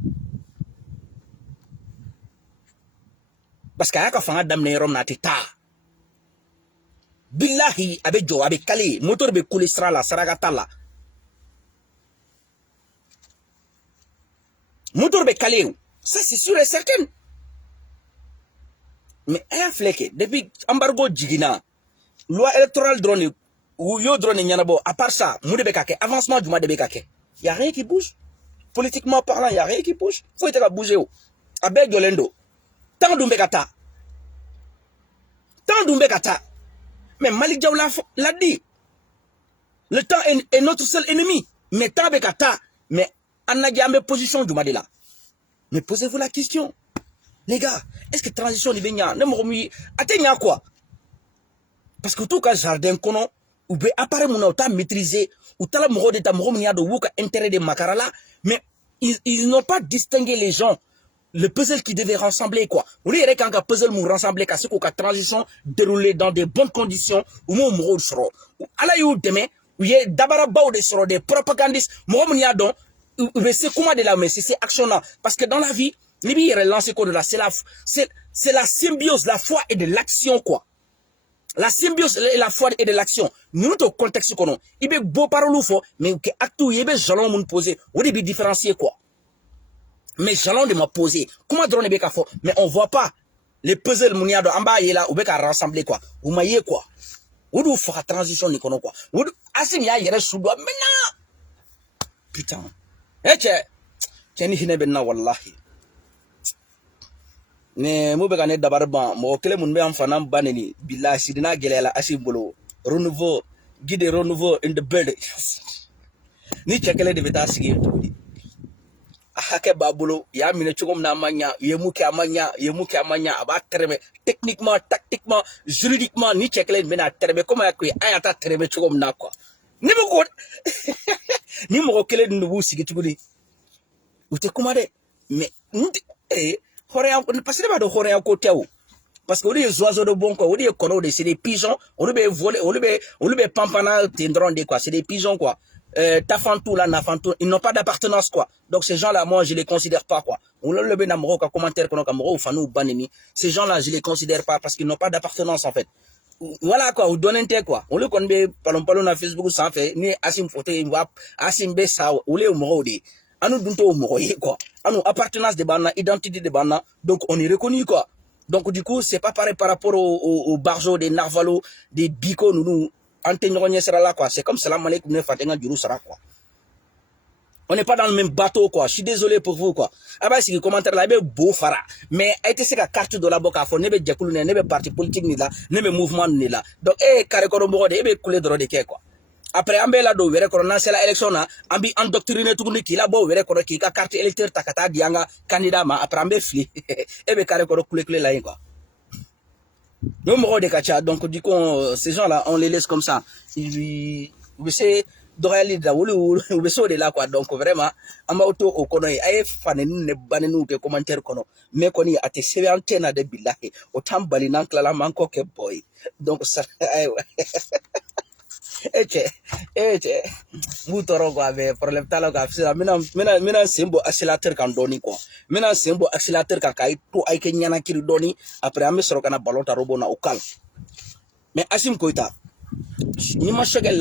Parce que aka fanga damne rom na tita. Billahi abe jo abe kale, moteur be cholesterol la saragata la. Moteur be kale, ça c'est sûr et certain. Mais un fleke depuis embargo jigina. Loi électorale drone ou yo drone nyanabo à part ça moudé bekake avancement du mois de bekake y a rien qui bouge politiquement parlant y a rien qui bouge faut être bouger avec Jolendo tant dumbekata mais Malik Diaw l'a dit le temps est notre seul ennemi mais tant bekata mais en a jamais position du mois de là mais posez-vous la question les gars est-ce que transition libénia ne me atteignant quoi. Parce que tout cas jardin kono ou be appareil mon autant maîtriser ou tala moro de ta moro mnia de wuka intérêt de makarala mais ils n'ont pas distingué les gens le puzzle qui devait rassembler quoi. Ou les quand un puzzle mou rassembler qu'à ce que transition déroulée dans de bonnes conditions ou mon moro soro ou ala you demain ou y dabara baou de soro des propagandistes moro mnia don ou c'est comment de la mais c'est action là parce que dans la vie libi y lancé quoi de la c'est la symbiose la foi et de l'action quoi. La symbiose et la foi et de l'action. Nous au contexte qu'on a. Il y a beau parole fort, mais que acte il y a jalon moun posé. On est différencier quoi. Mais jalon de m'a posé. Comment drone beka fort? Mais on voit pas les puzzles mounia de amba y là ou beka rassembler quoi. Ou maillé quoi. Ou d'où fera transition ni kono quoi. Ou asim ya yere sous doigt maintenant. Putain. Tiens ni hine benna wallahi. Ne mo be ka ne dabarban mo kele mun be am fanam baneni billahi sidina gelela asimbolo renouveau guide renouveau in the building ni chekele de beta sigi tudi ahake babulo ya mine chugum na manya yemuke amanya aba terme techniquement tactiquement juridiquement ni chekele mena terme comme yakui ayata terme chugum na quoi ni mo ko ni mo kele ndu sigi tudi ute kumade mais parce que les oiseaux de bon quoi, on est connus, c'est des pigeons, on les voler, on les pampana tendront des quoi, c'est des pigeons quoi. Tafantou là, nafantou, ils n'ont pas d'appartenance quoi. Donc ces gens là, moi je les considère pas quoi. On le ben amoro ka commentaire kono ka moro fanou baneni. Ces gens là, je les considère pas parce qu'ils n'ont pas d'appartenance en fait. Voilà quoi, on donne un tel quoi. On le connaît palon na Facebook sans fait ni Asim photo Asim besa ou les moro de. Anu dunto moroye quoi. Anu appartenance de bana, identité de bana, donc on est reconnu quoi. Donc du coup, c'est pas pareil par rapport aux barjots, des narvalos, des bicos, nous antennons sera là quoi. C'est comme salam alaikum ne fatenga djuru sera quoi. On n'est pas dans le même bateau quoi. Je suis désolé pour vous quoi. Ah bah si le commentaire là est beau fara, mais été c'est la carte de la boca fo nebe jakulu nebe parti politique ni là, nebe mouvement ni là. Donc carré koro de ebe couler de rodeke quoi. Après ambe la do wéré kono c'est la élection na ambi endoctriné tout ni ki la bo wéré kono ki ka carte électeur takata dianga candidat ma après ambe fli ebe carré koro couler là quoi. Nous moro de kacha donc du coup ces gens là on les laisse comme ça. Ils c'est d'oreille da ou beso de là quoi donc vraiment amba auto o kono ay fanenu ne banenu ke commentaire kono mais koni ate sewe antenne de billahi o tambali nan klala manko ke boy donc ça ay eche mutoro quoi avec problème talo ka fisa mina sembo accélérateur kan doni quoi mina sembo accélérateur ka kay to ay ke nyana kiri doni après ame soro kana ballon ta robo na o kal mais Asim Koita ni ma shogel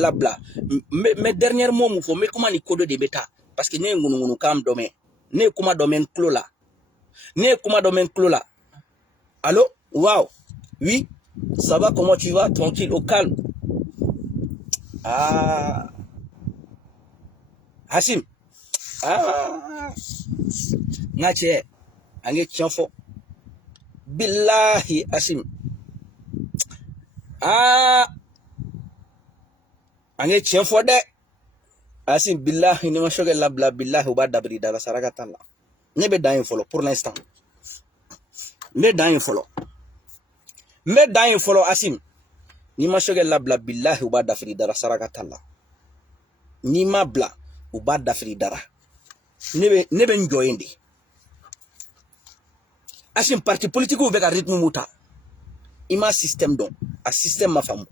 labla mes derniers mots m'fo mais comment ni kodo de beta parce que ne ngunu kam domaine ne kuma domaine clos là allô wow oui ça va, comment tu vas? Tranquille, au calme. Ah Hassim, ngache ange tianfo billahi Hassim, ange tianfo de Hassim, billahi ni ma shogel labla billahi uba dabri dala saragata la nebe dayin follow pour l'instant, me dayin follow Hassim, ni ma shogel labla billahi uba dabri dala saragata la ni ma bla uba dabri dara nebe njoyindi Hassim, parti politique ou veka rythme muta ima système don a système ma famu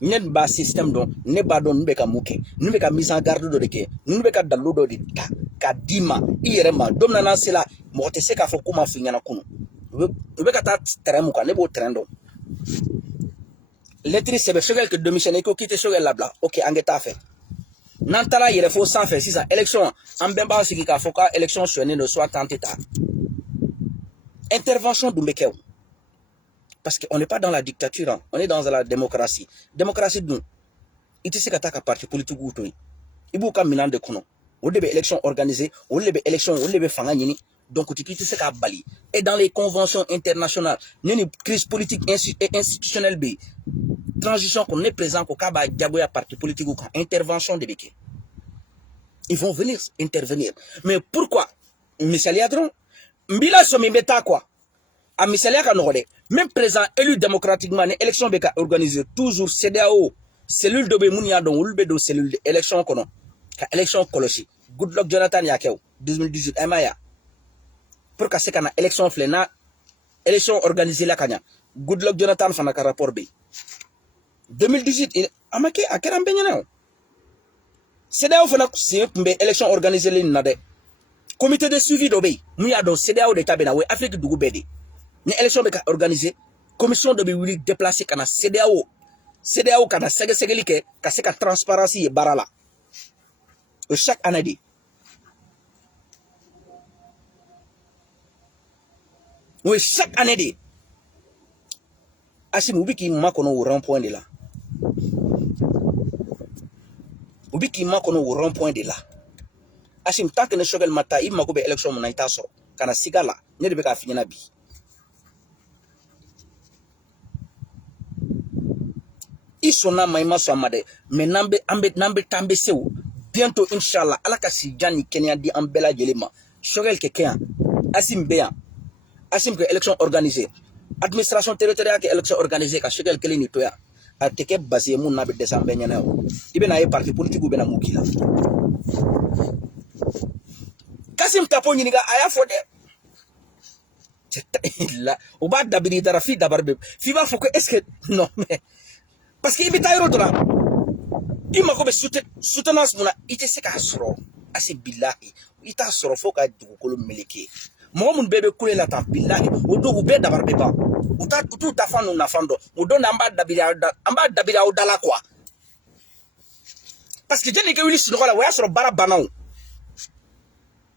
ne ba système don ne ba don nbe ka muke nbe ka mise en garde do de ke nbe ka dalu do de ta ka dima iyere ma dom na sela mo te se ka fo kuma fi nyana kunu ube ka ta terrain muka ne bo terrain do lettre c'est shogel que démissionner ko kite shogel labla OK angeta fait nantala yere fo sans faire si ça élection en bemba siki ka fo ka élection sonné ne soit tentée intervention d'Umbekew. Parce qu'on n'est pas dans la dictature, hein. On est dans la démocratie. Démocratie d'où? Il s'est attaqué à parti politique ou tout. Il y a minan de kono. On début élection organisée, on début élection, on début fangani. Donc tu sais qu'à Bali. Et dans les conventions internationales, il y a une crise politique et institutionnelle. Transition qu'on est présent au Kaba Diaboya parti politique ou intervention de Béké. Ils vont venir intervenir. Mais pourquoi? Michel Yadron, Mbila Somimeta quoi? A Michel Kanore, même présent élu démocratiquement, les élections beka organisées toujours CDAO, cellule de Bemounia don ulbe do cellule d'élection kono, ka élection koloshi. Good luck Jonathan Yakew 2018 Emaya. Pour que c'est kana élection flena, élection organisée la kanya. Good luck Jonathan fana ka rapport B. 2018 amake akeram benyana. CDAO fana c'est une élection organisée l'inade. Comité de suivi d'obé, mouya do CDAO de tabena we Afrique du Goubedi. Ni élection beka organisée, commission de biwili déplacé kana CDAO kana segelike ka seka transparence et barala. Chaque année. Oui, chaque année. Asim ubiki makono au rond-point de là. Ubiki makono au rond-point de là. Asim tant que ne shogel mata il mako be élection mon ita so kana sigala ne de beka finyana bi. Isona maima somade mais nambe tambe sew bientôt inchallah ala ka si jani Kenya di ambela jelema shogel keken Asim beyan Asim que élection organisée administration territoriale que élection organisée ka shogel kele ni toya ateke basé mun nabe décembre nyana ibe na ye parti politique be na mukila Kasim tapo nyiniga aya fode la o ba dabiri dara fi dabarbe fi ba foko est-ce que non mais parce que ibita yoro dora ima ko be soutenance muna ite se ka soro asi billahi ita soro foka dugukolo meleke mo mun bebe kule la ta billahi o dogu be dabar be ba utu ta fanu na fando o do amba dabira o dala quoi parce que jeni ke wili sino la wa soro bara banaw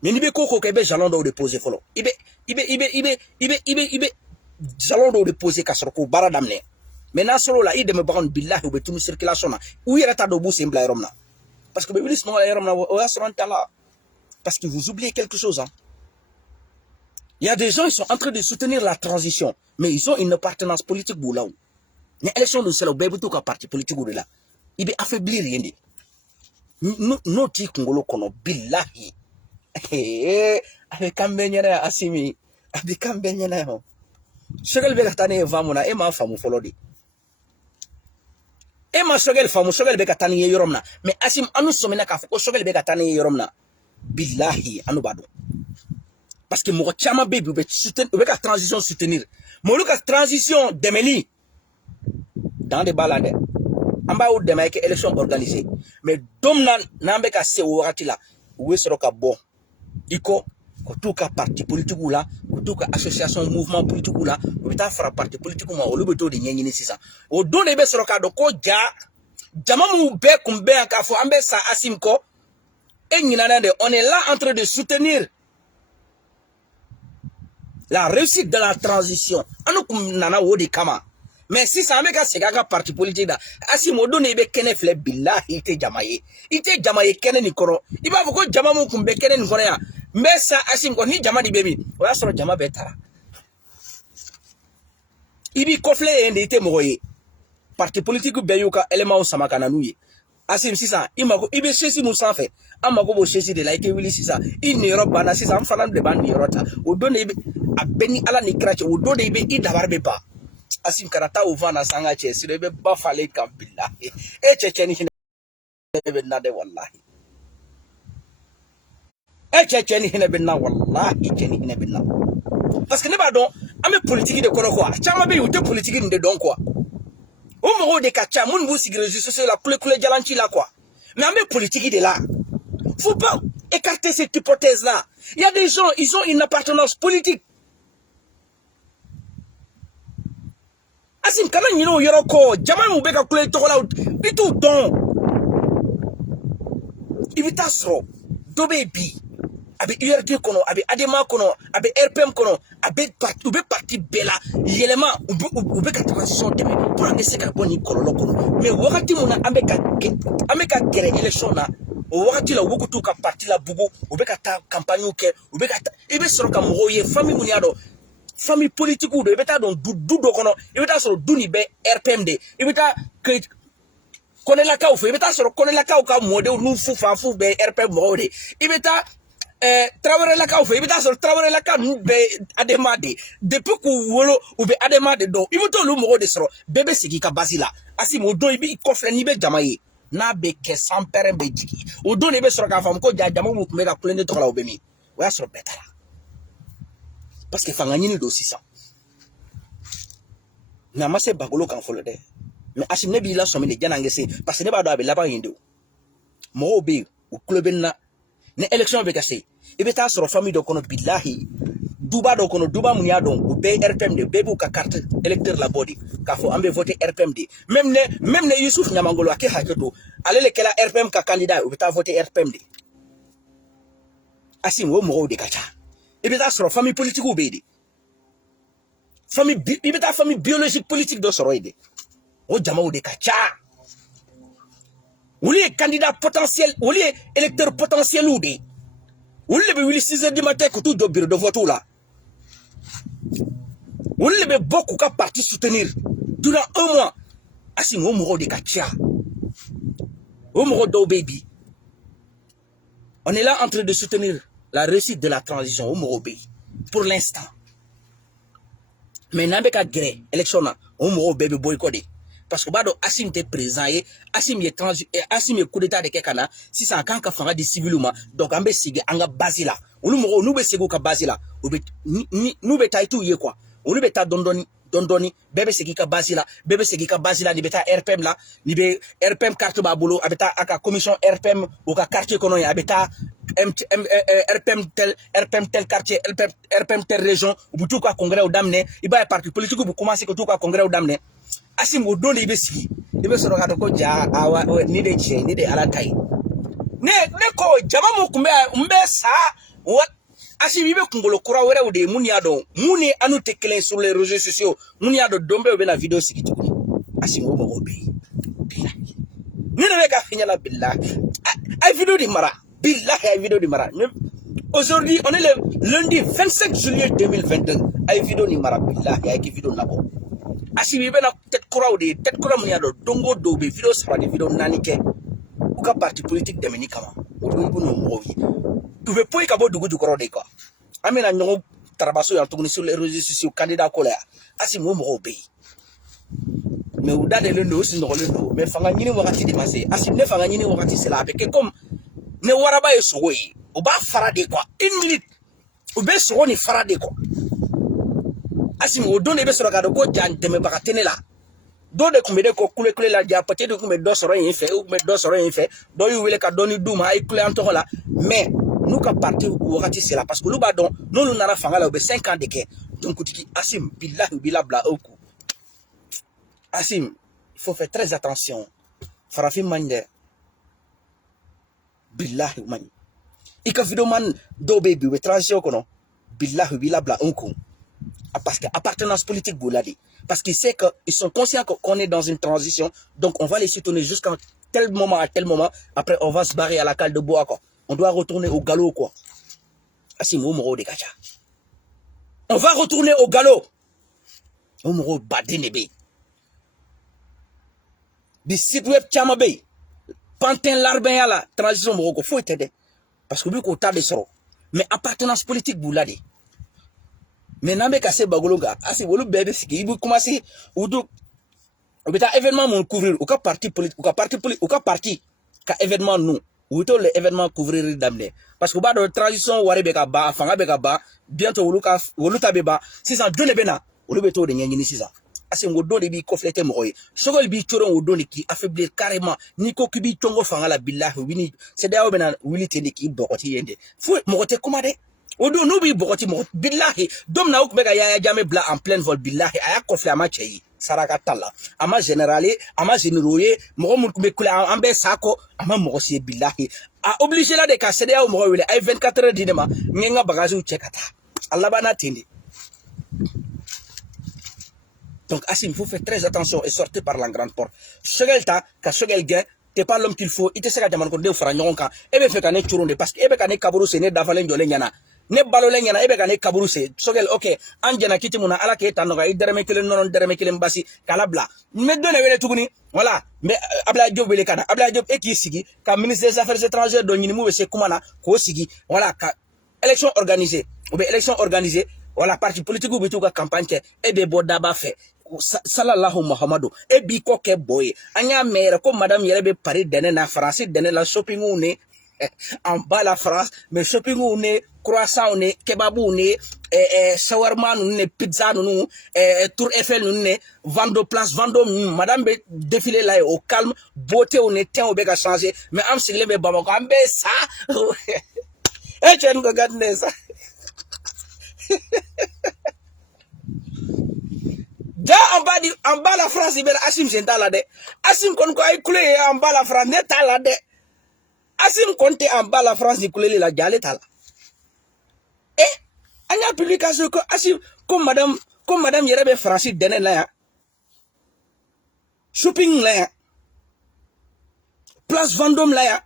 mais ni be koko ke be jalon do déposer folo ibe jalon do déposer ka soro ko bara damne. Maintenant, solo là, il de me baron billahi ou tout circulation là. Où il est à debout, c'est un là. Parce que parce que vous oubliez quelque chose. Hein. Il y a des gens, ils sont en train de soutenir la transition, mais ils ont une appartenance politique pour là. Les élections de celle où bébé tout parti politique ou là, il va affaiblir rien. Nous qui Congolo kono billahi. Avec Kambenyana Asimi, avec Kambenyana. Shogel begatane vamuna e ma famu folodi. E ma shogel famu shogel begatane yoromna. Mais Asim anu somena ka foko shogel begatane yoromna. Billahi anu bado. Parce que mo chama baby be soutenir be transition soutenir. Mo ka transition demeli dans des balades. Amba ou demain que élection organisée. Mais domna nambe ka se wakati la. Ou sero ka bon. Iko ko ka parti politique la ko ka association mouvement politique la o bita fara parti politique ma olu be to de nyenyini sisa o don de be soro ka do ko ja jama mu be kumbe ka fo ambe sa asim ko e nyina de on est là en train de soutenir la réussite de la transition anu kum nana wodi kama mais si ça ameka sega parti politique da asim o don de be kene fle billahi ite jamaye kene ni koro iba ko jama mu kumbe kene ni koro ya mbesa asim ko ni jama di bebi o ya soro jama betara ibi kofle ende ite moye parti politique be yuka élément samaka na nuye asim sisa imako ibe chesi musafe amako bo chesi de like wili sisa ini roba na sisa amfana de bandi rota o donne ibe abeni ala ni krache o donne ibe idabarbe pa asim karata o vana sanga chesi rebe ba fale kampilla e cheche ni be nade wallahi e cheche ni hine benna wallahi cheni hine benna parce que ne ba don ame politique de koro quoi chama be yote politique de don quoi o mo de kacha mun bu sigre réseaux sociaux la kule jalanchi là quoi mais ame politique de là faut pas écarter cette hypothèse là il y a des gens ils ont une appartenance politique asim kana nyino yoroko jama mu be ka kule to la bitu don ibita so do baby avec URD kono avec ADEMA kono avec RPM kono avec parti bela yelema ube ka transition de pour essayer ka boni kololo kono mais wakati muna ameka gere election na wakati la wokutu ka parti la bugu ube ka ta campagne ke ube ka ibe soro ka moye famille muniado famille politique ou de beta don du do kono ibeta soro duni be RPM de ibeta konela ka ufe ibeta soro konela ka mode nu fu be RPM mode ibeta Traoré la ka ou fe ibita so Traoré la ka be ADEMA de depuis ku wolo ou be ADEMA de do ibito lu mo de soro bebe sigi ka basila asi mo do ibi kofle ni be jamaye na be ke sampere be jigi o do ne be soro ka fam ko jama mo ku me ka kulende to la obemi o ya soro betala parce que fanga nyini do 600 na ma se bagolo kan folo de mais asim ne bi la so me de jana ngese parce que ne ba do abe la ba yinde mo obe o klubena ne élection be kasse ibeta soro famille do kono billahi duba do kono duba munya don o be RPM de bebu ka carte électeur la body ka fo ambe voter RPM de même ne Youssouf Nyamangolo ake haketo alele kala RPM ka candidat o beta voter RPM de asim wo mo de kacha ibeta soro famille politique o be de famille ibeta famille biologique politique do soro ide o jama o de kacha ou les candidats potentiels, ou les électeurs potentiels ou des. Ou les 6 heures du matin que tout le bureau de vote là. Ou les beaucoup de partis soutenir durant un mois. Asi mo moro de kacha. O moro do baby. On est là en train de soutenir la réussite de la transition au moro baby. Pour l'instant. Mais n'a pas gré élection là, o moro baby boycotté. Parce que bado asim te présent ye asim ye coup d'état de kekana si ça kan ka fanga di civiluma donc ambe sigi anga basila olu mo nu be sigi ka basila nu be taitu ye quoi olu be ta dondoni bebe sigi ka basila ni beta RPM la ni be RPM carte ba bolo abeta aka commission RPM ou ka quartier kono ya abeta RPM tel quartier RPM tel région ou tout ka congrès au damné iba parti politique bu commencer que tout ka congrès au damné asim o dole ibe si ibe soro ka ko ja awa ni de che ni de alakai ne ko jama mo kumbe mbe sa what asim ibe kungolo kura were o de muni anu tekelen sur les réseaux sociaux muni ado dombe o be na vidéo sigi tukuni asim o mo be ni ne ka finya billahi ay vidéo di mara billahi ay vidéo di mara aujourd'hui on est le lundi 25 juillet 2022 ay vidéo ni mara billahi ay vidéo nabo asibi bena tête kura mun ya do dongo do be video sara de video nanike u ka parti politique de meni kama o do ibu no movi tu be poy ka bo dugu koro de quoi amena nyogo tarabaso ya tuguni sur les réseaux sociaux candidat ko la asi mo mo be mais u dade le ndo si ndolo ndo mais fanga nyini wakati di masse asi ne fanga nyini wakati c'est la avec comme ne waraba e soyi o ba fara de quoi une lit u be so ni fara de quoi asim o donne be soro ka do ko jan teme baka tenela do de kumede ko kule la ja peut-être ko me do soro yin fe ou me do soro yin fe do yu wele ka doni duma ay kule anto la mais nous ka parti wakati c'est là parce que nous ba don nous nana fanga là 5 ans de guerre donc tiki Asim billahi bilabla oku Asim il faut faire très attention farafin mande billahi man ika video man do baby we transition kono billahi bilabla oku parce que appartenance politique bouladi parce qu'ils savent qu'ils sont conscients qu'on est dans une transition donc on va les soutenir jusqu'à tel moment à tel moment après on va se barrer à la cale de bois quoi on doit retourner au galop quoi Asim omoro de gacha on va retourner au galop omoro badinebe bi site web chama be pantin larbin yala transition moroko faut t'aider parce que lui ko tabe soro mais appartenance politique bouladi mais n'amé cassé bagologa asi wolu bébé siki ibu commencer udu obita événement mon couvrir ou ka parti politique ou ka parti politique ou ka parti ka événement nous ou to le événement couvrir d'amener parce que ba de transition wari be ka ba fanga be ka ba bientôt wolu tabe ba si ça donne bena wolu be to de ngeni si ça asi ngodo de bi koflete moy sogol bi choron wodo ni ki affaiblir carrément ni ko ki bi tongo fanga la billahi wini c'est d'ailleurs bena wili tende ki bokoti yende fou mokote commandé Odo nubi bokoti mo billahi dom na ukbeka ya jame bla en plein vol billahi aya kofle ama cheyi saraka tala ama generale ama generoye mo mun kumbe kula ambe sako ama mo si billahi a obligé la de ka cede ya mo wele ay 24 heures dinema ngenga bagage u chekata Allah bana tindi donc Asim faut faire très attention et sortir par la grande porte segelta ka segel gain t'es pas l'homme qu'il faut ite seka jaman ko de fra nyonka ebe fe kané churonde parce que ebe kané kaburu se ne dafalen jole nyana ne balole nyana ebe kané kaburu se sogel ok anjana kiti muna ala ke tanoga idereme kelen non dereme kelen basi kala bla me donné wele tuguni voilà mais Abla Diop wele kana Abla Diop e ki sigi ka ministre des affaires étrangères do nyini mu se kumana ko sigi voilà ka élection organisée ou bien élection organisée voilà parti politique ou bitu ka campagne ke ebe bodaba fait sallallahu muhammadu e bi ko ke boy anya mere ko madame yere be Paris dene na France dene la shopping une en bas la France mais shopping une croissant une kebab une shawarma une pizza une Tour Eiffel une vendo place vendo madame be défiler là au calme beauté une teint au be ka changer mais am sigle be Bamako ambe ça e chen ko gadne ça ja en bas la France ibel Asim sentala de Asim kon ko ay coulé en bas la France ne tala de Asim konte en bas la France di coulé la jale tala anya publication ko Asim comme madame yerebe France dene la ya shopping la ya place Vendôme la ya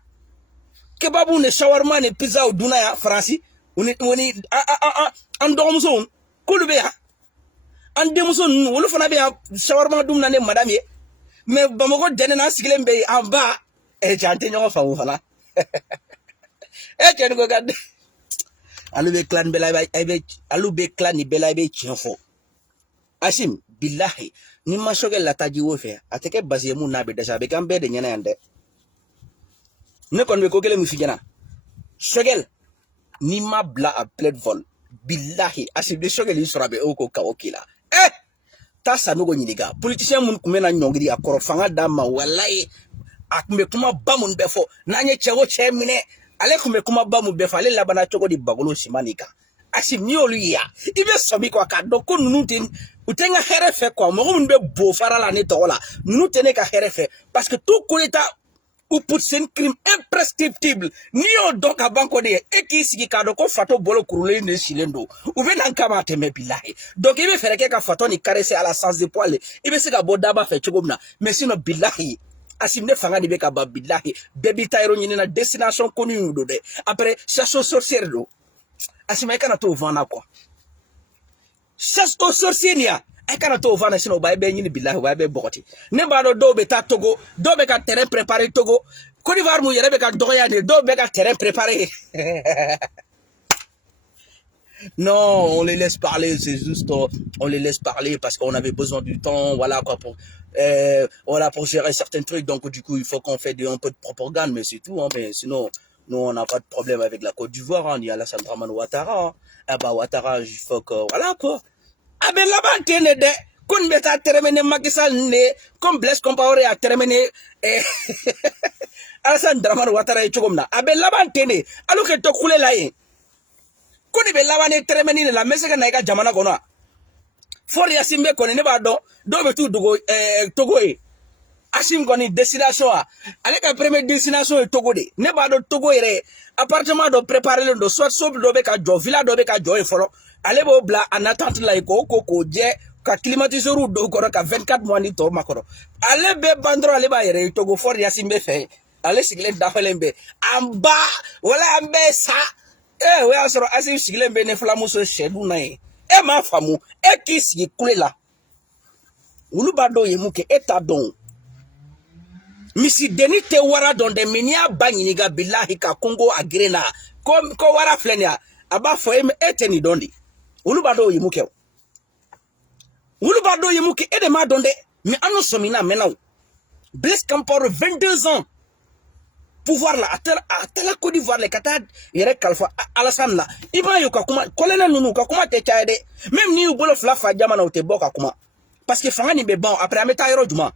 kebabu ne shawarma ne pizza o duna ya France woni andom zone kulube ya andemuson wolu fana be shawarma dum na ne madame ye mais Bamako dene na sigilen be en bas e jante nyon fa wo fana e ken go gadde alu be clan be lay be alu be clan ni be lay be chienfo Asim billahi ni ma shogel la taji wo fe ateke basiye mu na be deja be gambe de nyana yande ne kon be ko kele mu fijana shogel ni ma bla a plein vol billahi Asim de shogel isra be o ko kawokila ta sanogo nyiniga politicien mun kumena nyongiri akoro fanga dama wallahi akme kuma bamun befo nanye chewo chemine ale kume kuma bamu befo ale labana chogo di bagolo simanika Asim ni oluya ibe sobi kwa ka doko nunutin utenga herefe kwa mo mun be bo farala ni tola nunu tene ka herefe parce que tout koleta ou pour un crime imprescriptible ni o donc a banko de e ki sigi ka do ko fato bolo kurule ne silendo ou be nan kama teme billahi donc ibe fere ke ka fato ni caresser à la sens de poil ibe siga bodaba fe chogomna mais sinon billahi Asim ne fanga ni be ka ba billahi baby tayro ni na destination connue do de après chasse aux sorcières do Asim kana to vana quoi chasse aux sorcières nia I cannot to vana sino ba be ni billahi ba be bokoti ne ba do be ta Togo do be ka terrain préparé Togo Côte d'Ivoire mu yere be ka doya de do be ka terrain préparé non on les laisse parler c'est juste on les laisse parler parce qu'on avait besoin du temps voilà quoi pour gérer certains trucs donc du coup il faut qu'on fait un peu de propagande mais c'est tout hein, mais sinon nous on n'a pas de problème avec la Côte d'Ivoire hein, il y a la Draman Ouattara hein. Bah Ouattara il faut que voilà quoi abe laban tene de kun beta terminer Macky Sall ne comme Blaise Compaoré a terminé Alassane Dramane Ouattara ye cogo min na a bɛ laban ten de alors que to kule la yen ko nin bɛ laban ne tɛrɛmɛni de la n bɛ se ka na i ka jamana kɔnɔ wa Ford Yassin bɛ kɔni ne b'a dɔn dɔw bɛ t'u dogo Togo ye Assimi kɔni destination a ale ka premier destination ye Togo de ne b'a dɔn Togo yɛrɛ appartement dɔ préparé don soit so dɔ bɛ ka jɔ villa dɔ bɛ ka jɔ ye fɔlɔ ale b'o bila en attente la ye k'o jɛ ka climatiseur don kɔrɔ ka 24 mois ni tɔw makɔrɔ ale bɛ ban dɔrɔn ale b'a yɛrɛ ye Togo Ford Yassin bɛ fɛ ale sigilen dafalen bɛ an ba wala an bɛ sa o y'a sɔrɔ Assimi sigilen bɛ ne filamuso sɛdu na ye e m'a faamu e k'i sigi kule la olu b'a dɔn ye mun kɛ e t'a dɔn misideni tɛ wara dɔn dɛ mais n'i y'a ba ɲininka bilahi ka Congo a geren na ko wara filɛ nin ye a b'a fɔ e tɛ nin dɔn de olu b'a dɔn ye mun kɛ olu b'a dɔn ye mun kɛ e de m'a dɔn dɛ mais an n'u sɔmina mɛnna o Blaise Compaoré 22 ans pouvoir la a taara Côte d'Ivoire le ka taa yɛrɛ kalifa Alassane la i b'a ye u ka kuma colonel ninnu ka kuma tɛ caya dɛ même n'i y'u bolo fila fa jamana u tɛ bɔ ka kuma parce que fanga nin bɛ ban après an bɛ taa yɔrɔ jumɛn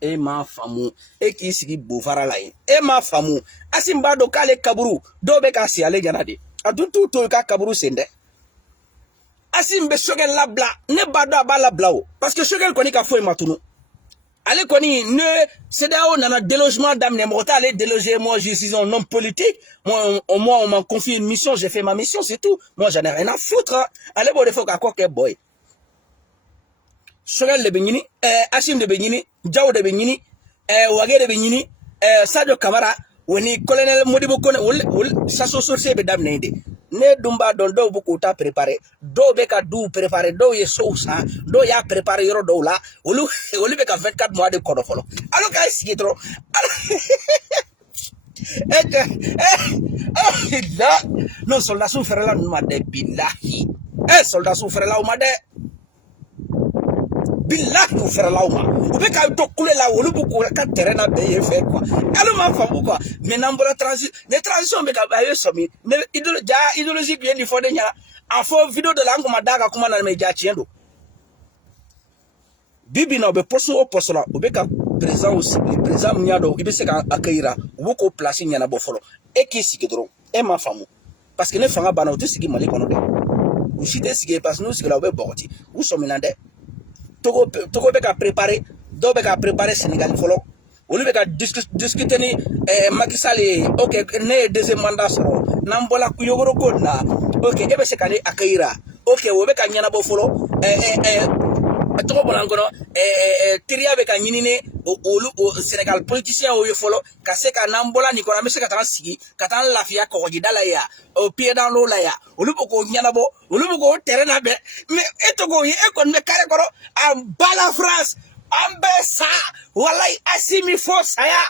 e m'a faamu e k'i sigi bofara la yen e m'a faamu Assimi b'a dɔn k'ale kaburu dɔw bɛ k'a si ale ɲɛna de a dun t'u to i ka kaburu sen dɛ Assimi bɛ Choguel labila ne b'a dɔn a b'a labila o parce que Choguel kɔni ka foyi ma tunu ale kɔni ne CEDEAO nana délogement daminɛ mɔgɔ t'ale déloger moi je suis un homme politique moi on m'a confié une mission j'ai fait ma mission c'est tout moi j'en ai rien à foutre ale b'o de fɔ k'a kɔ kɛ bɔ ye Choguel de bɛ ɲini Assimi de bɛ ɲini Diao de bɛ ɲini Wage de bɛ ɲini Sadio Camara o ni colonel Modibo Kone olu chasse sorcier bɛ daminɛ de ne dun b'a dɔn dɔw bɛ k'u ta préparer dɔw bɛ ka duw préparer dɔw ye sow san dɔw y'a préparer yɔrɔ dɔw la olu bɛ ka 24 mois de kɔnɔ fɔlɔ alors k'a sigi dɔrɔn non soldats fɛrɛla ninnu ma dɛ bilahi soldats fɛrɛla u ma dɛ bilahi u fɛrɛla u ma u bɛ ka to kule la olu b'u k'u ka terrain na bɛɛ ye fɛ quoi ale m'a faamu quoi mais n'an bɔra transition bɛ ka a ye sɔmi ne idéologie tun ye nin fɔ ne ɲɛna a fɔ vidéo dɔ la an kun ma da ka kuma na mais ja tiɲɛ don bi bi in na u bɛ poste o poste la u bɛ ka président min y'a dɔn i bɛ se ka accueillir u b'u k'o place ɲɛnabɔ fɔlɔ e k'i sigi dɔrɔn e m'a faamu parce que ne fanga banna u tɛ sigi Mali kɔnɔ dɛ u si tɛ sigi parce que n'u sigila u bɛ bɔgɔti u sɔmina dɛ Togo bɛ ka préparer dɔw bɛ ka préparer Sénégal fɔlɔ olu bɛ ka discuter ni Macky Sall ye ok ne ye deuxième mandat sɔrɔ n'an bɔla Yogoro ko na ok e bɛ se ka ne accueillir ok o bɛ ka ɲɛnabɔ fɔlɔ tɔgɔ bɔra n kɔnɔ teriya bɛ ka ɲini ni olu Sénégal politicien o ye fɔlɔ ka se ka n'an bɔla nin kɔnɔ an bɛ se ka taa sigi ka taa lafiya kɔgɔjida la yan o pied dans l'eau la yan olu bɛ k'o ɲɛnabɔ olu bɛ k'o terrain labɛn mais e to k'o ye e kɔni bɛ carré kɔrɔ an ba la France an bɛ sa walayi Assimi fo saya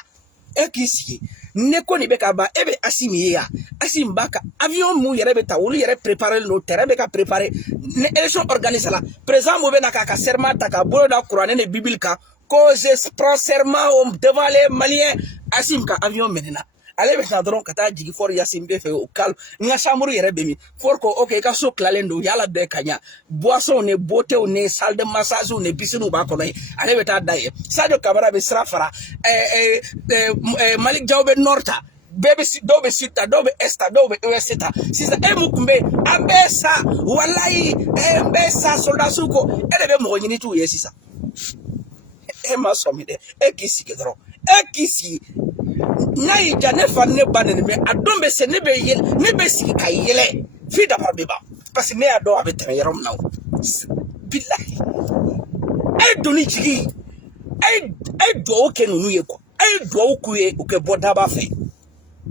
e k'i sigi ne ko nin bɛ ka ban e bɛ Assimi ye yan Assimi b'a ka avion mun yɛrɛ bɛ ta olu yɛrɛ préparer don terrain bɛ ka préparer ni élection organise la président mo bɛ na k'a ka serment ta ka bolo da kuranɛ ni Bible kan ko je prends serment devant les Maliens Assimi ka avion mɛnɛna ale bɛ na dɔrɔn ka taa jigin Ford Yassin bɛ fɛ o calme n ka chambre yɛrɛ bɛ min Ford ko ok i ka so tilalen don yala bɛɛ ka ɲa boissons ni beautés ni salle de massage ni piscine b'a kɔnɔ ye ale bɛ taa da ye Sadio Camara bɛ sira fara Malick Diaw bɛ nord ta bɛɛ bɛ dɔw bɛ sud ta dɔw bɛ est ta dɔw bɛ ouest ta sisan e mun tun bɛ an bɛɛ sa walayi n bɛɛ sa soldats ko e de bɛ mɔgɔ ɲini t'u ye sisan e ma sɔmi dɛ e k'i sigi dɔrɔn e k'i sigi n'a y'i ja ne fa ne ba nin mɛ a don bɛ se ne bɛ sigi ka yɛlɛ f'i dabara bɛ ban parce que ne y'a dɔn a bɛ tɛmɛ yɔrɔ min na o bilahi a ye doni jigi a ye duwawu kɛ ninnu ye quoi a ye duwawu k'u ye u kɛ bɔ daba fɛ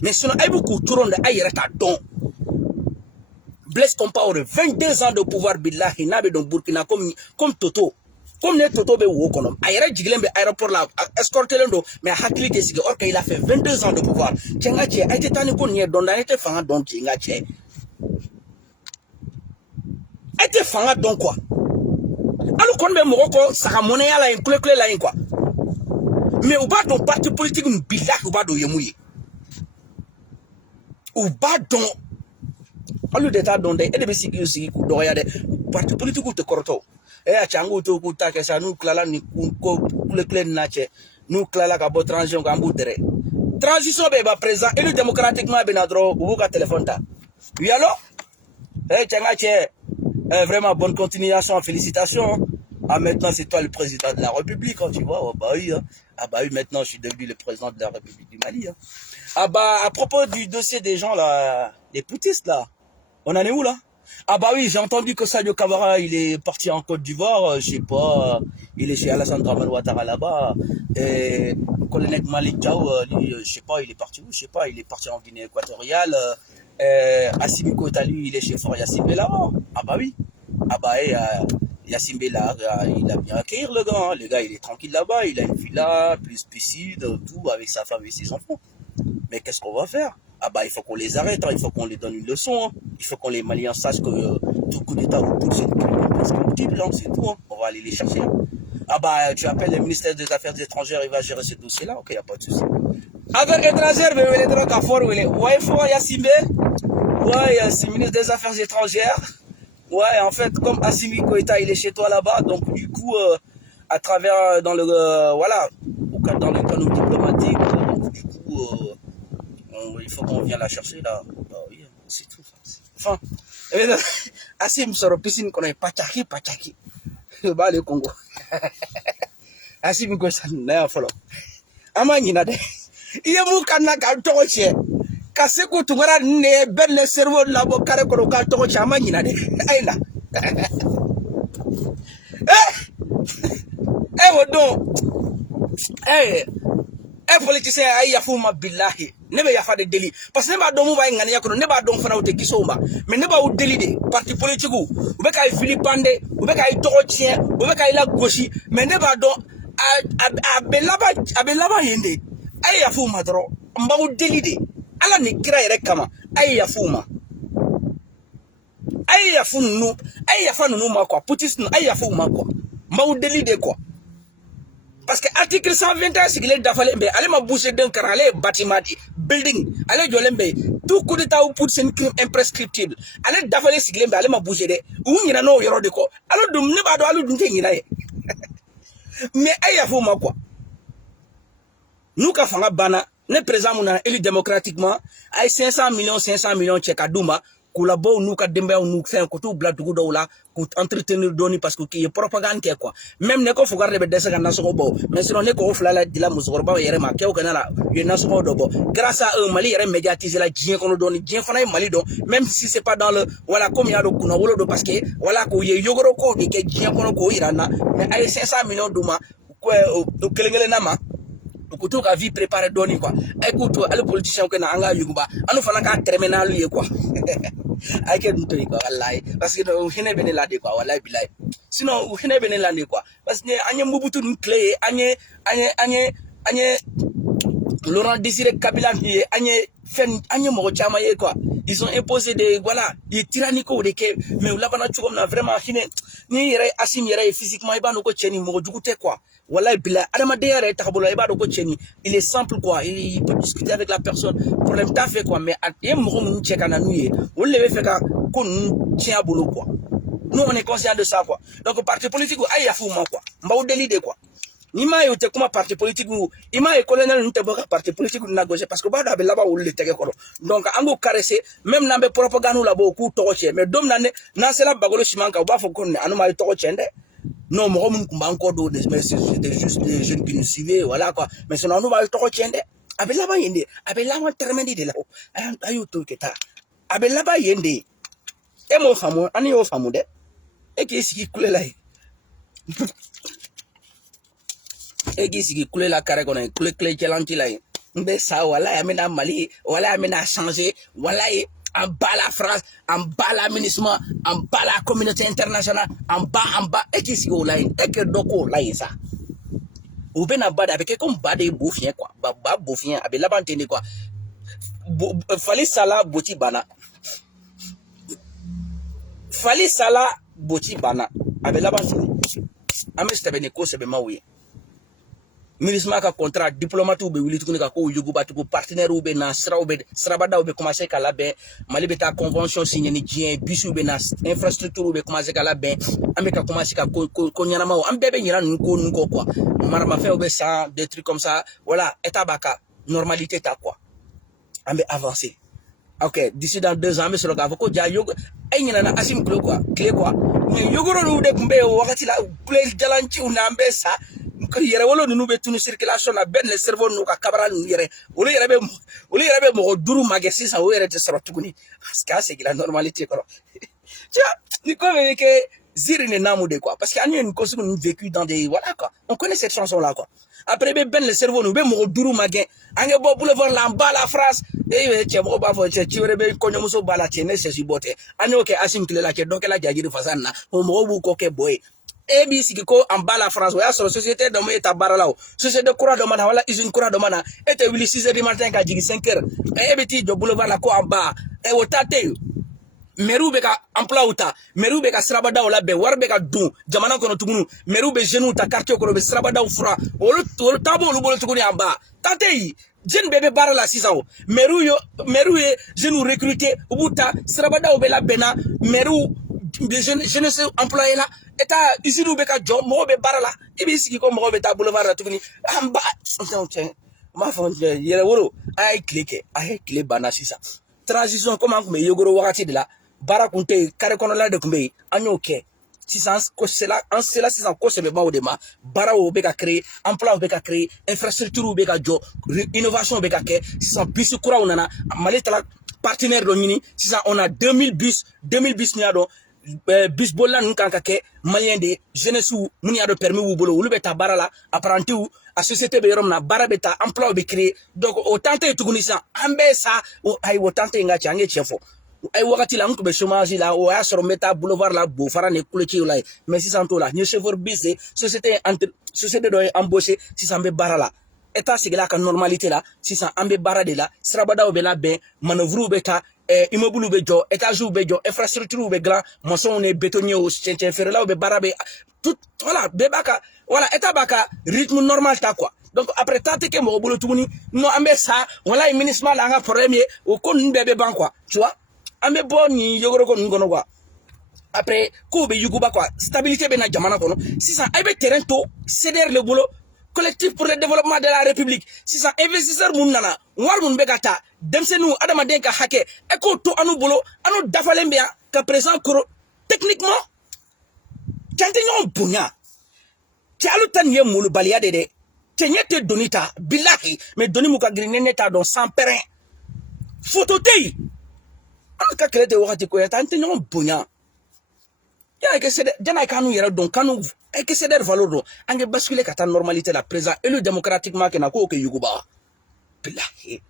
mais sinon a bɛ k'u toron de a yɛrɛ t'a dɔn Blaise Compaoré 22 ans de pouvoir bilahi n'a bɛ dɔn Burkina comme Toto comme ne Toto bɛ wo kɔnɔ a yɛrɛ jigilen bɛ aéroport la escortelen don mais a hakili tɛ sigi or que il a fait 22 ans de pouvoir cɛ n ka cɛ a tɛ taa ni ko nin ye dɔn a tɛ fanga dɔn cɛ n ka cɛ a tɛ fanga dɔn quoi alu kɔni bɛ mɔgɔ kɔ saga mɔnɛya la yen kule la yen quoi mais u b'a dɔn parti politique nin bilahi u b'a dɔn u ye mun ye u b'a dɔn olu de t'a dɔn dɛ e de bɛ sigi k'u dɔgɔya dɛ parti politique tɛ kɔrɔtɔ a cɛ an k'u to k'u ta kɛ sa n'u tilala nin ko kule nin na cɛ nous clala ka bo transition ka mbu dere transition be ba présent élu démocratiquement be na dro ou ka téléphone ta oui allô tchanga tché vraiment bonne continuation, félicitations. Ah, maintenant, c'est toi le président de la République, hein, tu vois. Oh, bah oui, hein. Ah bah oui, maintenant, je suis devenu le président de la République du Mali. Hein. Ah bah, à propos du dossier des gens, là, les poutistes, là, on en est où, là? Ah bah oui, j'ai entendu que Sadio Kamara, il est parti en Côte d'Ivoire, je sais pas, il est chez Alassane Dramane Ouattara là-bas. Et le colonel Malik Diaw, lui, je sais pas, il est parti où? Je sais pas, il est parti en Guinée équatoriale. Assimi Goïta, lui, il est chez Fort Yassimbe là-bas. Ah bah oui. Ah bah, Yassimbe là, il a bien accueillir le gars. Le gars, il est tranquille là-bas. Il a une villa, plus piscine, tout, avec sa femme et ses enfants. Mais qu'est-ce qu'on va faire? Ah bah, il faut qu'on les arrête, hein. Il faut qu'on les donne une leçon. Hein. Il faut qu'on les Maliens sachent que tout coup d'État ou tout, c'est corruptible, hein, c'est tout. Hein. On va aller les chercher. Hein. Ah bah, tu appelles le ministère des Affaires étrangères, il va gérer ce dossier-là. Ok, il n'y a pas de souci. Affaires étrangères, mais il est trop à fort. Ouais, il faut Yassimbe. Ouais, c'est le ministre des Affaires étrangères. Ouais, en fait, comme Assimi Goïta, il est chez toi là-bas, donc du coup, à travers, dans le, voilà, dans le canal diplomatique, donc du coup, il faut qu'on vienne la chercher là. Bah oui, c'est tout. Enfin, Assim sort piscine qu'on est pachaki. Bah le Congo. Assim Goïta, n'a pas follow. Amani de. Il est moukana quand toche. Kasi ku tungara ne ben le cerveau la bo kare ko ka to chama nyina de aina wodon politicien ay yafuma billahi ne be yafa de deli parce que ne ba do mu ba ngani yakono ne ba do fana wote gisoma mais ne ba wo deli de parti politique ou be kay filipande ou be kay to chien ou be kay la gauche mais ne ba do abelaba yende ay yafuma dro mba wo deli de ala ni kira yɛrɛ kama ay yafuma ay yafunu ay yafanu ma quoi poutisme ay yafuma quoi mbaw deli de quoi parce que article 121 sigile dafale be ale ma boucher d'un car ale bâtiment building ale jolembe tout coup d'état ou pour c'est crime imprescriptible ale dafale sigile be ale ma boucher de ou nyina no yoro de ko alo dum ne ba do alu dum te nyina ye mais ay yafuma quoi nous ka fanga bana ne président muna élu démocratiquement ay 500 millions tcheka douma collabo nous ka dembe nous fait ko tout bla dugu do la ko entretenir doni parce que qui est propagande quoi même ne ko fugar de desa kan naso bo mais sinon ne ko flala dila musorba yere ma kew kanala ye naso do bo grâce à eux Mali yere médiatiser la djien kono doni djien fana Mali do même si c'est pas dans le voilà comme il y a do kuno wolo do parce que voilà ko ye yogoro ko de ke djien kono ko irana mais ay 500 millions douma ko do kelengele nama kutu ka vie préparée doni quoi écoute le politicien que na anga yuguba anu fana ka terminal ye quoi ay ke nto quoi wallahi parce que hene bene la de quoi wallahi billahi sinon hene bene la de quoi parce que anye mubutu ni clé anye Laurent Désiré Kabila ni anye mo chama ye quoi ils ont imposé des voilà des tyranniques de que mais là bana tu comme na vraiment hine ni yere asim yere physiquement e ba no ko cheni mo jugute quoi wallahi bila adama de yere takabolo e ba do ko cheni il est simple quoi il peut discuter avec la personne problème ta fait quoi mais et mo mun cheka na nuye on le fait ka ko tient bolo quoi nous on est conscient de ça quoi donc parti politique ay yafu ma quoi mbaw délide quoi ni ma yote kuma parti politique ou ima e colonel nte boka parti politique na gauche parce que ba da be laba wol le tege ko donc ango caresser même na be propagande la bo ku to che mais dom na ne na sela bagolo chimanka ba fo ko ne anu ma to chende non mo mun kumba encore do mais c'était juste des jeunes qui nous suivaient voilà quoi mais sinon anu ma to chende abe laba yende abe laba termendi de la ayo to keta abe laba yende e mo famu ani yo famu de e ki siki kule la egi sigi kule la kare kono kule kle chelanti la mbe sa wala amena Mali wala amena changer wala en bas la France en bas l'aménagement en bas la communauté internationale en bas egi sigi wala eke doko la ça ou ben abada avec comme bade boufien quoi ba boufien abe la bantene quoi fali sala boti bana abe la bantene ame stebe ne ko sebe mawi ministre ka contrat diplomate be wili tukuni ka ko yuguba tuku partenaire be na sra be srabada be commencer ka labɛn Mali be ta convention signé ni diɲɛ bisu be na infrastructure be commencer ka labɛn an be ka commencer ka ko ɲanamaw an bɛɛ be ɲina ninnu ko ninnu kɔ quoi maramafɛnw be san des trucs comme ça voilà état b'a ka normalité ta quoi an be avancer ok d'ici dans 2 ans an be sɔrɔ k'a fɔ ko ja yogo ay ɲinana Asim Kule quoi clé quoi mais yogoro ninnu de tun be wagati la kule jalanciw na an bɛ sa yɛrɛ wolo ninnu bɛ tunu circulation na bɛɛ ni cerveau n'u ka kabara ninnu yɛrɛ olu yɛrɛ bɛ mɔgɔ 5 magɛ sisan o yɛrɛ tɛ sɔrɔ tuguni parce que an seginna normalité kɔrɔ tu vois ni ko bɛ kɛ ziri ni namu de quoi parce que an ye nin ko sugu ninnu vécu dans des voilà quoi on connaît cette chanson là quoi après bɛ bɛɛ ni cerveau n'u bɛ mɔgɔ 5 magɛ an kɛ bɔ boulevard la an ba la France cɛ mɔgɔ b'a fɔ cɛ ci wɛrɛ bɛ kɔɲɔmuso b'a la cɛ ne sɛsi bɔ tɛ an y'o kɛ Asim Kile la cɛ dɔ kɛla Jajiri Fasani na o mɔgɔw b'u kɔ kɛ bɔ ye e b'i sigi ko en bas la France o y'a sɔrɔ société dɔ e ta baara la o société kura dɔ ma na wala usine kura dɔ ma na e tɛ wuli 6 heures du matin ka jigin 5 heures e bɛ t'i jɔ boulevard la ko en bas o ta tɛ yen maire bɛ ka emploi ta maire bɛ ka sirabadaw labɛn wari bɛ ka don jamana kɔnɔ tuguni maire bɛ jeunes ta quartier kɔnɔ bɛ sirabadaw fura olu ta b'olu bolo tuguni en bas ta tɛ yen jeune bɛɛ bɛ baara la sisan o maire ye jeunes recruter u b'u ta sirabadaw bɛ labɛn na maire jeunesse employé la eta usine be ka jɔ mɔgɔw bɛ baara la i b'i sigi ko mɔgɔw bɛ taa boulevard la tuguni an ba cɛ m'a fɔ yɛrɛ wolo a ye tile kɛ a ye tile banna sisan transition comme an tun bɛ yogoro wagati de la baara kun tɛ yen carré kɔnɔla de tun bɛ yen an y'o kɛ sisan an sela sisan kosɛbɛbaw de ma baaraw bɛ ka créer emploi bɛ ka créer infrastructure bɛ ka jɔ innovation bɛ ka kɛ sisan bus kuraw nana Mali taara partenaire dɔ ɲini sisan on a 2000 bus ni y'a dɔn bus bolila ninnu kan ka kɛ malien de jeunesse minnu y'a dɔn permis b'u bolo olu bɛ taa baara la apprentis a société bɛ yɔrɔ min na baara bɛ taa emploi bɛ créer donc o temps tɛ yen tuguni sisan an bɛɛ sa ayi o temps tɛ yen ka cɛ an ye tiɲɛ fɔ ayi wagati la n tun bɛ chômage la o y'a sɔrɔ n bɛ taa boulevard la Bofara ni kulociw la ye mais sisan t'o la n ye chauffeur bus de société dɔ ye embauché sisan n bɛ baara la état sigila ka normalité la sisan an bɛ baara de la sirabadaw bɛ labɛn manœuvre bɛ taa immeuble bɛ jɔ étage bɛ jɔ infrastructure bɛ dilan maçon ni bétonnier cɛncɛn feerelaw bɛ baara bɛ tout voilà bɛɛ b'a ka voilà état b'a ka rythme normal ta quoi donc après temps tɛ kɛ mɔgɔ bolo tuguni non an bɛ sa walayi MINUSMA la an ka problème ye o ko ninnu bɛɛ bɛ ban quoi tu vois an bɛ bɔ nin yogoroko ninnu kɔnɔ quoi après kow bɛ yuguba quoi stabilité bɛ na jamana kɔnɔ sisan a bɛ terrain to CDR le bolo collectif pour le développement de la République sisan investisseur mun nana wari mun bɛ ka taa denmisɛnninw adamaden ka hakɛ e k'o to anu bolo anu dafalen bɛ yan ka président koro techniquement cɛ an tɛ ɲɔgɔn bonya cɛ alu ta nin ye molobaliya de dɛ cɛ ɲɛ tɛ doni ta bilahi mais doni mun ka girin ne t'a dɔn sans pɛrɛn photo tɛ yen an ka kɛlɛ tɛ wagati ko yɛrɛ ta an tɛ ɲɔgɔn bonya yana ke sede jana kanu yɛrɛ dɔn kanu e ke sede valeur dɔn an ke basculer ka taa normalité la président élu démocratiquement kɛ na k'o kɛ yuguba bilahi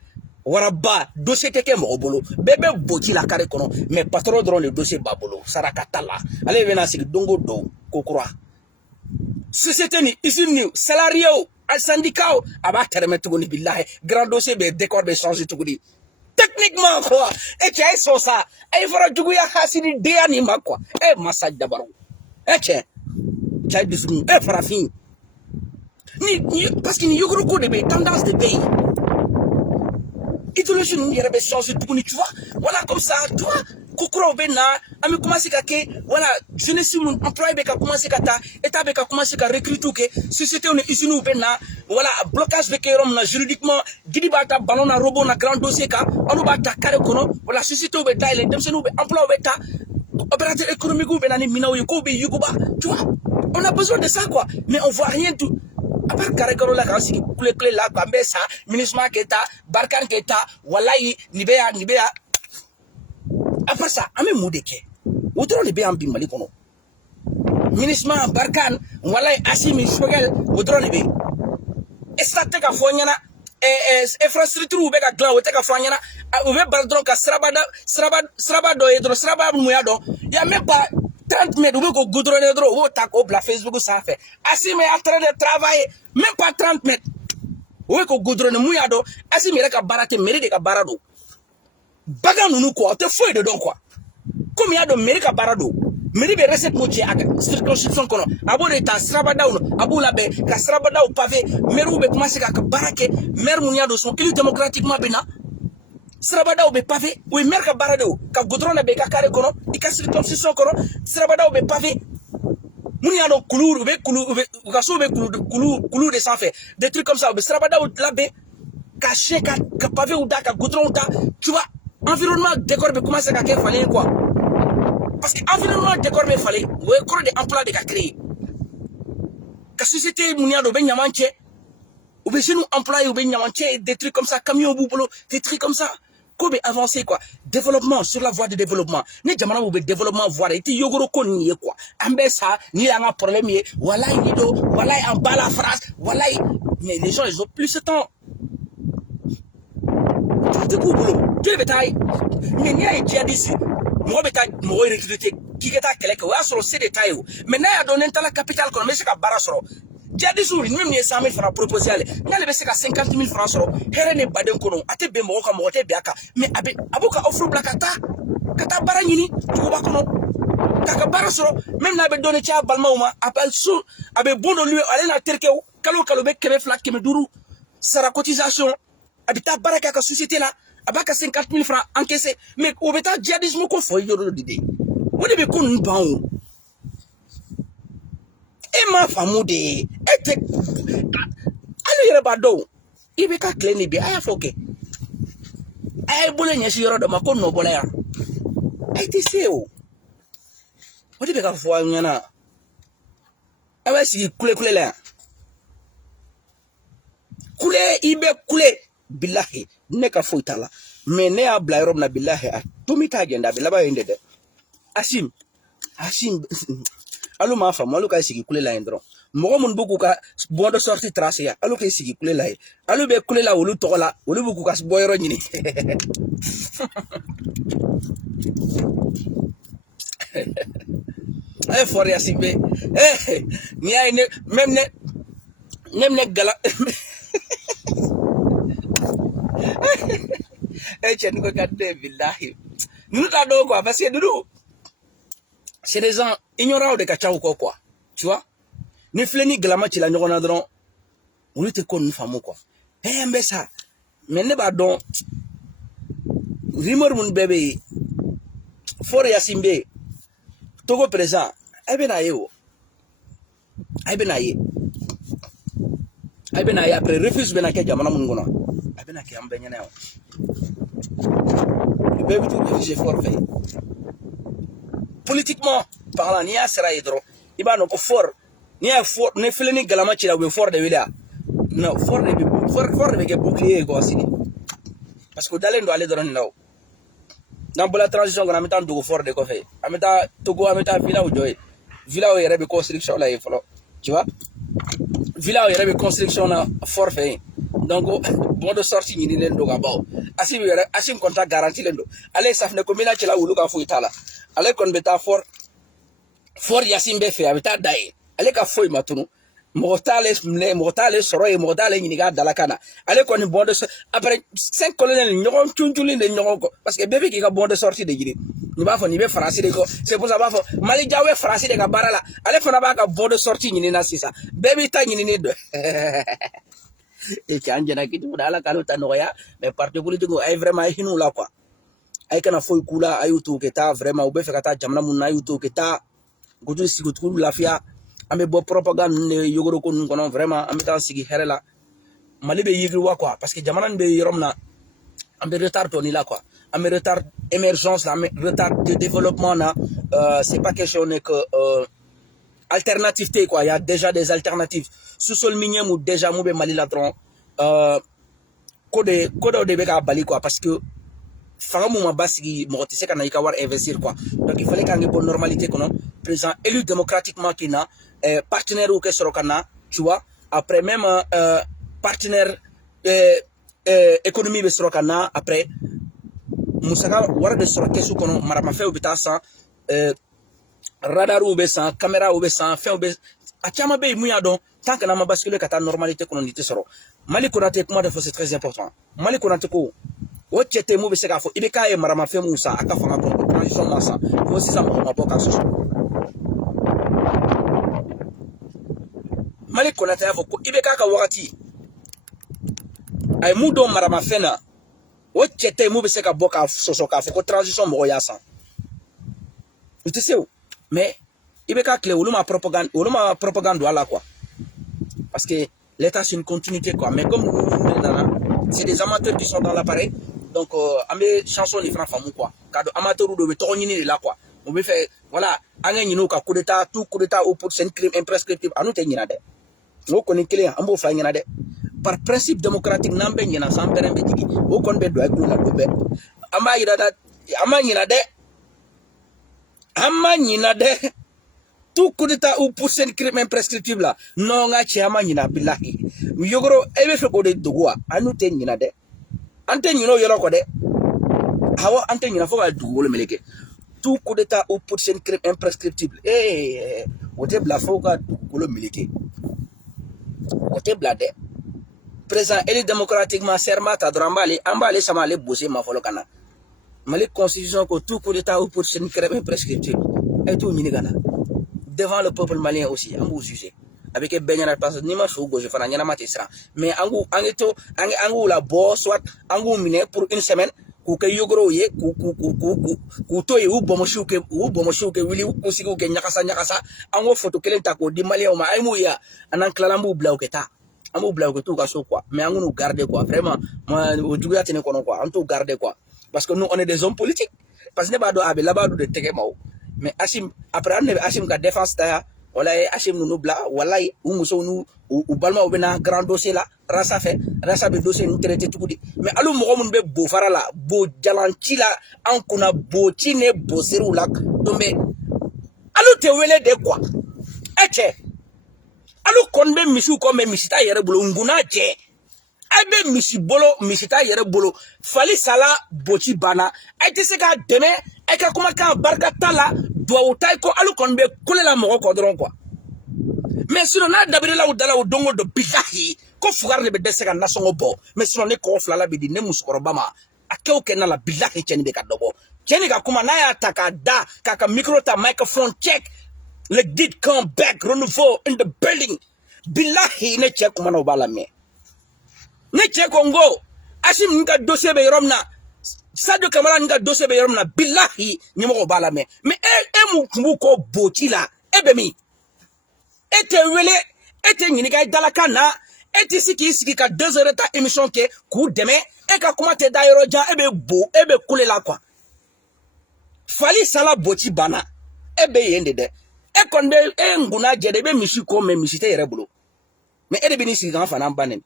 waraba dossier tɛ kɛ mɔgɔ bolo bɛɛ bɛ boci la carré kɔnɔ mais patron dɔrɔn de dossier b'a bolo saraka t'a la ale bɛna sigi don o don ko kura société ni usine ni salarié a syndicat a b'a tɛrɛmɛ tuguni bilahi grand dossier bɛ décor bɛ changer tuguni techniquement quoi et cɛ sɔn sa e fɔra juguya hasidi deya nin ma quoi e masa dabaru e cɛ cɛ dusukun e farafin ni parce que ni yogoroko de bɛ tendance de bɛ yen idéologie ninnu yɛrɛ bɛ changer tuguni tu vois voilà comme ça tu vois kokuraw bɛ na an bɛ commencer ka kɛ voilà jeunesse mun employé bɛ ka commencer ka taa état bɛ ka commencer ka recruter kɛ société ni usines bɛ na voilà blocage bɛ kɛ yɔrɔ min na juridiquement gidi b'a ta ballon na robot na grand dossier kan olu b'a ta carré kɔnɔ voilà société bɛ dayɛlɛ denmisɛnninw bɛ emploi bɛ ta opérateur économique bɛ na ni minɛnw ye k'o bɛ yuguba tu vois on a besoin de ça quoi mais on voit rien du à part carré kɔrɔ la k'an sigi kule la k'an bɛ sa MINUSMA kɛ ta Barkhane kɛ ta walayi nin bɛ yan après ça an bɛ mun de kɛ o dɔrɔn de bɛ yan bi Mali kɔnɔ MINUSMA Barkhane walayi Assimi Choguel o dɔrɔn de bɛ yen État tɛ ka fɔ ɲɛna infrastructure bɛ ka dilan o tɛ ka fɔ ɲɛna u bɛ bala dɔrɔn ka siraba dɔ ye dɔrɔn siraba mun y'a dɔn y'a même pas 30 mètres, ou bien goudronner ou bien Facebook ça fait. Assimi est en train de travailler, même pas 30 mètres. Ou bien goudronner mouyado, Assimi est baraté, mérite de barado. Bagan nous quoi, te fouille dedans quoi. Comme il y a de mérite barado. mairie be recette mo ci aga circonscription kono abo de ta sraba daw abo la be ka sraba daw pavé maire be commencer ka barake maire mun yado son élu démocratiquement bena sraba daw be pavé oui maire ka barado ka goudron be ka carré kono ika circonscription kono sraba daw be pavé mun yado couleur be ka so be couleur de sans fait des trucs comme ça be sraba daw la be ka chien ka pavé ou da ka goudron ou da tu vois environnement décor be commencer ka ke fallait quoi. Parce que l'environnement décor me fallait, ou corps de emploi de créer. La société mouniado ben yamanche, ou bien chez nous employés ou ben yamanche, des trucs comme ça, camion boubolo, des trucs comme ça. Comment avancer quoi? Développement sur la voie de développement. Ni jamana ou développement voie, et yogoro koni quoi. Ambe ça, ni un problème yé, voilà ido, voilà en bas la phrase, voilà. Mais les gens ils ont plus ce temps. Tu te boulot, tu le bétail. Mais n'y a déjà d'ici. Moi beta mo recruter qui keta keleke wa soro c'est détail mais na ya donner ta la capital kono mais c'est ka bara soro jadi jour même ni 100 000 francs proposé ale na le be c'est ka 50 000 francs soro here ne baden kono ate be mo ka mo te be aka mais abuka offre blakata kata bara nyini ko ba kono kaka bara soro même na be donner tia balma uma appel sou abe bondo lui ale na terkew kalo be kebe flak keme duru sara cotisation abita baraka ka société là abaka 50 000 francs encaissés mais au beta djihadisme ko fo yoro dide woni be ko nban e ma famude ete alu yere bado ibe ka clean bi aya foke ay bole nyesi yoro do ma ko no bola ya ay ti seo woni be ka fo nyana aba si kule la kule ibe kule billahi ne ka fo itala mais ne a bla na billahi a tumita agenda be laba yende de asim alu ma fa malu ka sigi kule la indro mo mun buku ka bon de sortie trace ya alu ka sigi kule la alu be kule la wolu tokola wolu buku ka boyro nyini ay for ya sigbe ni ay ne même ne gala tiens ko kadde billahi nous ta do quoi parce que doudou c'est des gens ignorants de kachao quoi tu vois ni fleni glama ci la ñogona dron on te kon famu quoi mbe ça mais ne ba don rumeur mun bébé for yasimbe togo présent ay benaye après refuse benake jamana mun gona ay benake am benyane bébé tout j'ai fort fait politiquement parlant ni asra hydro ibano ko for ni a for ne fileni galama ci la we for de wila no for de ke bouclier ko asini parce que dalen do aller dans ndaw dans la transition qu'on a mis en do for de ko fait ameta togo ameta villa o joy villa o yere construction la e folo tu vois villa o yere construction na forfait donc bon de sortie ni len do ga baw asim contrat garantie len do allez saf ne ko mina ci la wulu ka fu itala allez kon beta for yasimbe fe abita dai allez ka foi matunu mortale soro e mortale ni ga dalakana allez kon bon de après 5 colonels ñogon tunjuli de ñogon ko parce que bébé ki ga bon de sortie de giri ni ba fo ni be français de ko c'est pour ça ba fo mali jawe français de ga barala allez fo na ba ga bon de sortie ni na sisa bébé ta ni do et tiens jana ki tout ala kalo tanoya mais parti politique ay vraiment hinu la quoi ay kana foy kula ayutu keta vraiment ou be fe kata jamna mun ayutu keta goto sigo tout lafia ambe bo propagande ne yogoro ko non vraiment ambe tan sigi herela mali be yigri wa quoi parce que jamana be yoromna ambe retard to ni la quoi ambe retard émergence la retard de développement na c'est pas question que alternative quoi il y a déjà des alternatives sous sol minium ou déjà mo be mali la tron code de beka bali quoi parce que faramu ma basigi mo tese kana ika war investir quoi donc il fallait qu'il y ait une normalité kono président élu démocratiquement qui na partenaire ou que sorokana tu vois après même partenaire économie be sorokana après musaka war de soroke su kono marama fe obita sans radar ou be sans caméra ou be sans fait ou be achama be muya don tant que na ma basculer kata normalité kono ndité soro mali konate comment de c'est très important mali konate ko wochete mu be se ka fo ibeka e marama fe musa aka fanga ko transition masa fo sisa mo ma boka so Mali Konate y'a fɔ ko IBK ka wagati a ye mun dɔw maramafɛn na o cɛ tɛ mun bɛ se ka bɔ k'a sɔsɔ k'a fɔ ko transition mɔgɔ y'a san u tɛ se o mais IBK tile olu ma propagande don a la quoi parce que l'état c'est une continuité quoi mais comme nous c'est des amateurs qui sont dans l'appareil donc an bɛ chanson de fana faamu quoi k'a dɔn amateur dɔw bɛ tɔgɔ ɲini de la quoi on bɛ fɛ voilà an ka ɲinɛ u ka coup d'état tout coup d'état au pour c'est un crime imprescriptible a n'u tɛ ɲinɛ dɛ o kɔni kelen an b'o fɔ a ɲɛna dɛ par principe démocratique n'an bɛ ɲinɛ san bɛrɛ bɛ jigin o kɔni bɛ don a kulo la don bɛɛ an b'a yira dɛ an ma ɲinɛ dɛ an ma ɲinɛ dɛ tout coup d'état ou pour c'est un crime imprescriptible là non n ka cɛ an ma ɲinɛ bilahi yogoro e bɛ fɛ k'o de dogo wa an n'u tɛ ɲinɛ dɛ an tɛ ɲinɛ o yɔrɔ kɔ dɛ awɔ an tɛ ɲinɛ fo ka dugukolo meleke tout coup d'état ou pour c'est un crime imprescriptible o tɛ bila fo ka dugukolo meleke o tɛ bila dɛ président élu démocratiquement serment ta dɔrɔn an b'ale sama ale bose ma fɔlɔ ka na Mali constitution ko tout coup d'état ou pour c'est un crime imprescriptible e t'o ɲini ka na devant le peuple malien aussi an b'u juger a bɛ kɛ bɛɛ ɲɛna parce que n'i ma so gosi fana ɲɛnama tɛ siran mais an k'u labɔ soit an k'u minɛ pour une semaine k'u kɛ yogorow ye k'u to yen u bɔnmɔsiw kɛ wuli kunsigiw kɛ ɲagasa an k'o photo kelen ta k'o di maliyɛnw ma a ye mun ye an n'an tilala an b'u bila u kɛ taa an b'u bila u kɛ t'u ka so quoi mais an k'u garder quoi vraiment o juguya tɛ ne kɔnɔ quoi an t'u garder quoi parce que nous on est des hommes politiques parce que ne b'a dɔn a bɛ laban de tɛgɛ ma o mais Hashim après an ne bɛ Hashim ka défense ta yan wala ye Hashim ninnu bila walayi u musow n'u balimaw bɛ na grand dossier la rasa bɛ dossier ninnu traité cogo di mais hali mɔgɔ minnu bɛ bo fara la bo jalanci la an kunna bo ci ne bo serew la don bɛ hali tɛ wele de quoi cɛ hali kɔni bɛ misiw kɔ mais misi t'a yɛrɛ bolo nkuna cɛ a bɛ misi t'a yɛrɛ bolo Fali Sala boci banna a tɛ se k'a dɛmɛ a ka kumakan barika t'a la duwawu ta ko hali kɔni bɛ kole la mɔgɔ kɔ dɔrɔn quoi mais sinon n'a dabirila u dala o don o don bilahi ko fugari de bɛ dɛsɛ ka nasɔngɔ bɔ mais sinon ne kɔgɔ fila bɛ di ne musokɔrɔba ma a kɛ o kɛ na la bilahi cɛni bɛ ka dɔ bɔ cɛni ka kuma n'a y'a ta k'a da k'a ka micro ta microphone check le guide come back renouveau in the building bilahi ne cɛ kuma na o b'a lamɛn ne cɛ ko n ko Hashim nin ka dossier bɛ yɔrɔ min na Sadio Kamara nin ka dossier bɛ yɔrɔ min na bilahi ɲɛmɔgɔw b'a lamɛn mais e mun kun b'u kɔ boci la e bɛ min e tɛ wele e tɛ ɲininka i dalakan na e tɛ se k'i sigi ka 2 heures ta émission kɛ k'u dɛmɛ e ka kuma tɛ da yɔrɔ jan e bɛ kule la quoi Fali Sala boci banna e bɛ yen de dɛ e kɔni bɛ e nkuna jɛ de e bɛ misi kɔ mais misi tɛ yɛrɛ bolo mais e de bɛ n'i sigi k'an fana ban ne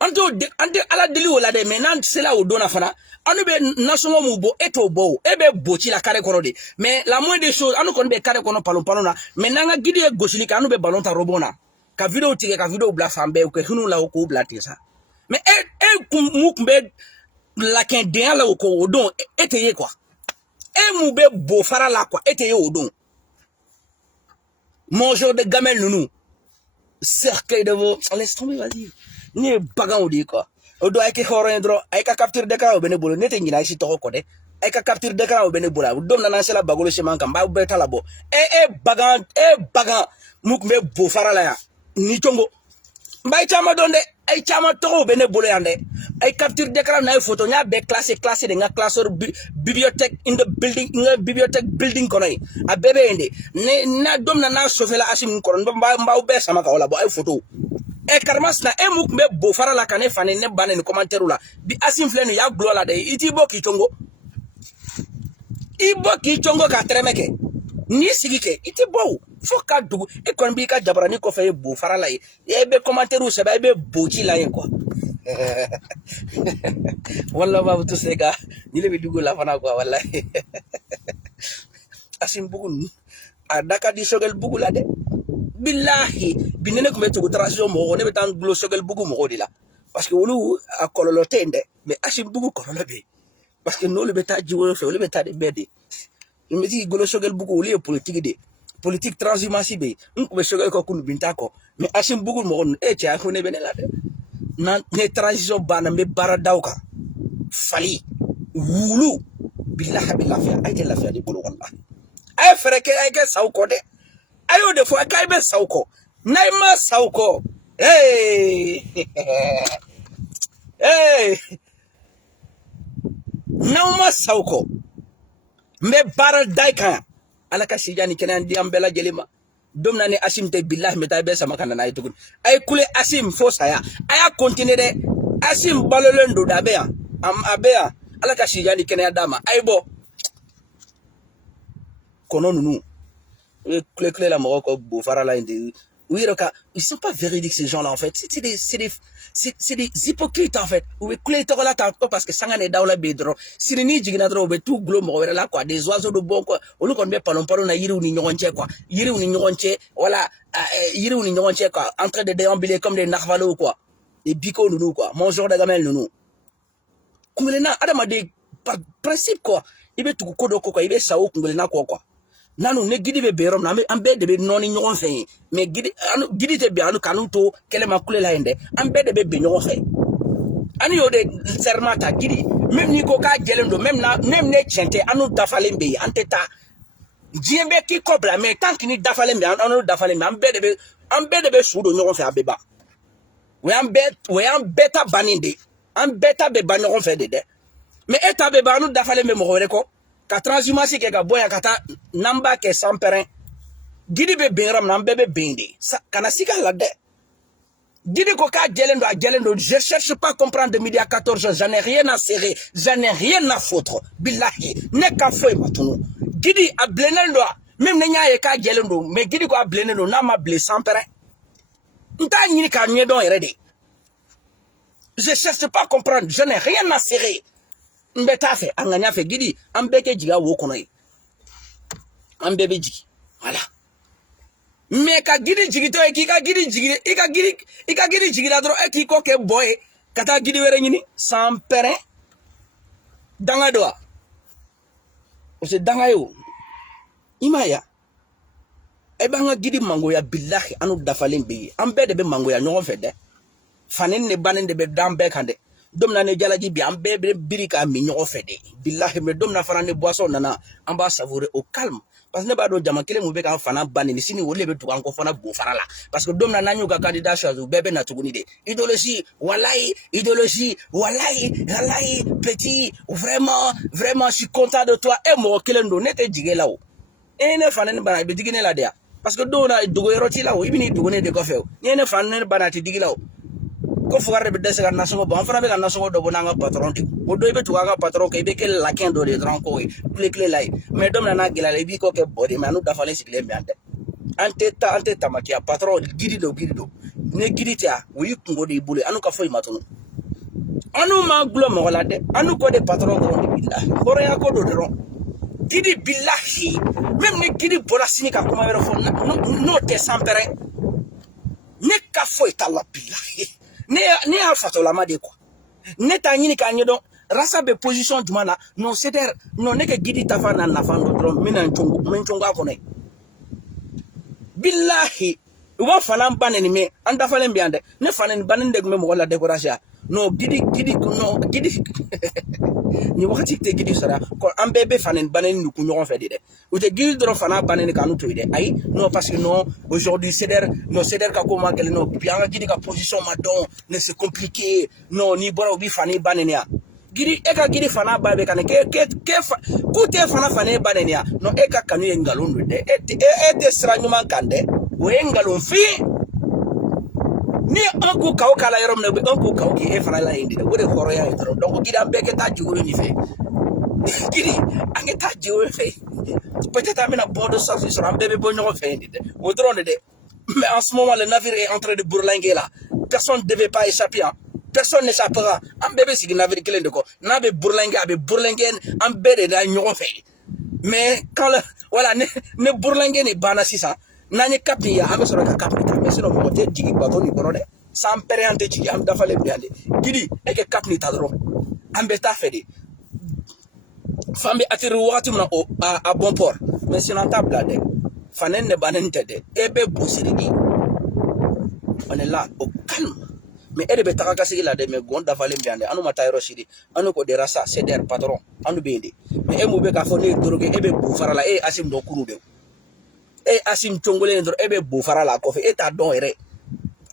an tɛ ala deli o la dɛ mais n'an sela o don na fana an bɛ nasɔngɔ mun bɔ e t'o bɔ o e bɛ boci la carré kɔnɔ de mais la moindre des choses an kɔni bɛ carré kɔnɔ palon na mais n'an ka guide ye gosili kɛ an bɛ ballon ta rebond na ka vidéo tigɛ ka vidéo bila fan bɛɛ u kɛ hinɛw la o k'o bila ten sa mais mun kun bɛ lakɛndenya la o don e tɛ ye quoi e mun bɛ bo fara la quoi e tɛ ye o don mangeur de gamelle ninnu cercueil de veau laisse tomber vas-y ni ye baganw de ye quoi o don a ye kɛ hɔrɔn ye dɔrɔn a ye ka capture d'écran o bɛ ne bolo ne tɛ ɲinɛ Ayise tɔgɔ kɔ dɛ a ye ka capture d'écran o bɛ ne bolo don min na n'an sela Bagolo Cɛman kan n b'aw bɛɛ ta labɔ bagan mun tun bɛ bo fara la yan ni congo n b'a ye caman dɔn dɛ a ye caman tɔgɔw bɛ ne bolo yan dɛ a ye capture d'écran n'a ye photo n y'a bɛɛ classé de n ka classeur bibliothèque in the building n ka bibliothèque building kɔnɔ yen a bɛɛ bɛ yen de n'a don min na n'a sofɛla Hashim kɔrɔ n b'aw bɛɛ sama ka o labɔ a ye photo Karimasina e mun kun bɛ bo fara la ka ne fa ni ne ba ni commentaire la bi Hashim filɛ nin y'a gulɔ la dɛ i t'i bɔ k'i congo ka tɛrɛmɛ kɛ n'i sigi kɛ i tɛ bɔ o fo ka dugu e kɔni b'i ka jabarani kɔfɛ ye bo fara la ye e bɛ commentaire sɛbɛn e bɛ boci la yen quoi wala b'a to se ka ni le bɛ dugu la fana quoi wallahi Hashim bugu a da ka di Sogɛl bugu la dɛ bilahi bi ne kun bɛ tugu transition mɔgɔ ne bɛ taa n gulo Sogɛl bugu mɔgɔw de la parce que olu a kɔlɔlɔ tɛ yen dɛ mais Hashim bugu kɔlɔlɔ bɛ yen parce que n'olu bɛ taa jiwolo fɛ olu bɛ taa de bɛɛ de n bɛ t'i gulo Sogɛl bugu olu ye politique de politique transhumance bɛ yen n kun bɛ Sogɛl kɔ k'olu bin t'a kɔ mais Hashim bugu mɔgɔ ninnu e cɛ ko ne bɛ ne la dɛ ne transition banna n bɛ baara da o kan Fali wulu bilahi a bɛ lafiya a ye tɛ lafiya de bolo walahi a ye fɛɛrɛ kɛ a ye kɛ saw kɔ dɛ a ayo de fois kay be sawko naima sawko hey hey nauma sawko me baral daykan ala ka sijani kenen di ambela jelima domna ni asim te billah meta be sama kana nay tugun ay kule asim fo saya aya continuer de asim balolendo da be am abea ala ka sijani kenen dama ay bo kono nunu clé la mort beau farala indi oui roka ils sont pas véridiques ces gens là en fait c'est des hypocrites en fait oui clé to la ta parce que sangane dawla be dro sirini jigina dro be tout glo mo wera quoi des oiseaux de bon quoi on ko be palon na yiriw ni ñonche quoi yiriw ni ñonche voilà yiriw ni ñonche quoi en train de déambuler comme des narvalos quoi des bico nounou quoi mon genre de gamel nounou kumulena adama de par principe quoi ibe tuku kodo quoi ibe sawo kumulena quoi nanu ne gidi be berom na ambe de be noni ñogon fe mais gidi te be anu kanu to kelema kule la ende ambe de be ñogon fe ani yo de sermata gidi même ni ko ka gelendo même ne chente anu dafale be anteta jiembe ki kobla mais tant que ni dafale be anu dafale be ambe de be sudo ñogon fe abeba we ambe ta baninde ambe ta be ba ñogon fe de mais eta be ba anu dafale be mo wore ko ka transhumance ke ka boya kata namba ke samperen gidi be benram nambe be bende kana sika la de gidi ko ka gelendo je cherche pas à comprendre de midi à 14h j'en ai rien à serrer j'en ai rien à foutre billahi ne ka foy matunu gidi a blenendo même ne nyaaye ka gelendo mais gidi ko a blenendo na ma ble samperen nta nyini ka nyedon erede je cherche pas à comprendre je n'ai rien à serrer mbeta fe anganya fe gidi ambeke jiga wo kono yi ambebe jigi voilà mais ka gidi jigi to ki ka gidi jigi ika gidi jigi la dro e ki ko ke boy kata gidi were nyini sans perin danga doa o se danga yo imaya e banga gidi mango ya billahi anu dafalen be ambede be mango ya nyon fe de fanen ne banen de be dambe kande domna ne jalaji bi ambe birika mi ñoko fede billahi me domna fana ne boisson nana amba savourer au calme parce que ne ba do jama kele mu be kan fana banni sini wolle be tukan ko fana bo farala parce que domna nanyu ka candidat chazu bebe na tuguni de idéologie wallahi petit vraiment je suis content de toi et mo kele ndo nete jigela o e ne fana ne bana be digine la dia parce que do na dugo yoroti la o ibini dugone de ko few ne fana ne bana ti digila o ko fugarde be dese kan naso bo fana be kan naso do bonanga patron di o do be tuaga patron ke be ke la ken do de dran ko clé lay mais dom na gila le bi ko ke body manu da fale sikle mi ante ta makia patron gidi do ne gidi ta wi kungo de bule anu ka foy matunu anu ma glo mo wala de anu ko de patron ko de billahi ko ya ko do dron gidi billahi même ne gidi bola sini ka kuma wero fo no te sampere ne ka foy ta la billahi ne a fatola ma de quoi ne ta nyini ka nyedo rasa be position jumana non c'est non ne ke gidi tafa na fando dron men chonga ko ne billahi wa fanan banen me anda falen biande ne fanen banen de me mo wala décoration no gidi ni wakati te gidi sara ko ambebe fanen banen nu ku ñogon fe de ou te gidi dro fana banen ka nu toide ay non parce que non aujourd'hui c'est ka ko magel no bien gidi ka position madon ne c'est compliqué non ni bora bi fani banen ya gidi e ka gidi fana babe kan ke ku te fana fane banen ya no e ka kanu en galon de e te sra nyuma kande o en galon fi ni anko kaw kala yorom ne anko kaw ki e fana la indi de wore khoro ya itro donc gidi ambe ke ta jigoro ni fe gidi ange ta jigoro fe peut-être amena bon de ça sur ambe be bonno fe indi de o drone de mais en ce moment le navire est en train de bourlinguer là personne ne devait pas échapper hein? Personne n'échappera ambe be sigi navire kelen de ko na be bourlinguer ambe de da ñogo fe mais quand voilà ne bourlinguer ni bana 600 nani kapni ya amesoro ka kapni mais sinon mo te jigi bato ni borode sans périante jigi am dafa le biande gidi e ke kapni tadro ambe ta fedi fambe atiru wakati mna a bon port mais sinon ta blade fanen ne banen tede ebe bosirigi on est là au calme mais ede be taka sigi la de me gonda fale biande anu matayro sidi anu ko de rasa c'est der patron anu bende mais e mo be ka fo ne drogue ebe bu farala e asim do kunu de e Asim Tongole ndro ebe bo fara la kofe e ta don ere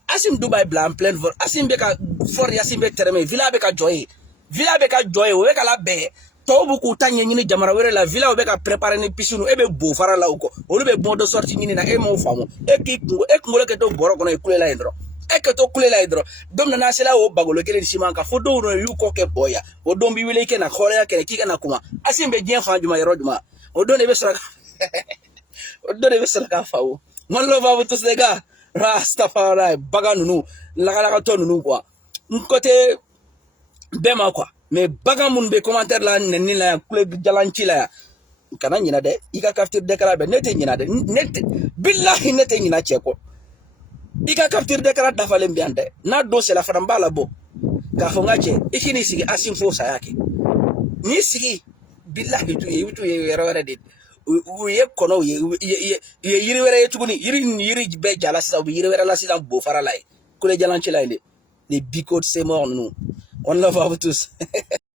Asim Dubai bla en plein vol Asim be ka for Asim be terme villa be ka joy o be ka la be to bu ku tanye nyini jamara were la villa o be ka préparer ni piscine ebe bo fara la uko olu be bon de sortie nyini na e mo famo e ngole ke to boro kono e kulela ndro e ke to kulela ndro dom na sela o bagolo kele siman ka fodo no yu ko ke boya o dom bi wele ke na khole ya ke ki na kuma Asim be bien fa juma yero juma o don e be sura o don e be sura ka fawo mon lo va tous les gars Rastafari baga nunu laga to nunu quoi côté bema quoi mais baga mun be commentaire la nenni la kule jalanci la kana nyina de ika capture d'écran be nete nyina de nete billahi nete nyina cheko ika capture d'écran dafa le mbiande na do c'est la fadamba la bo ka fonga che ikini sigi Asim fo sa yake ni sigi billahi tu yero de ye kono ye yiri were tuguni yiri be jala sisa yiri were la sisa bo fara lai kule jalanci la les big code c'est mort nous on love à vous tous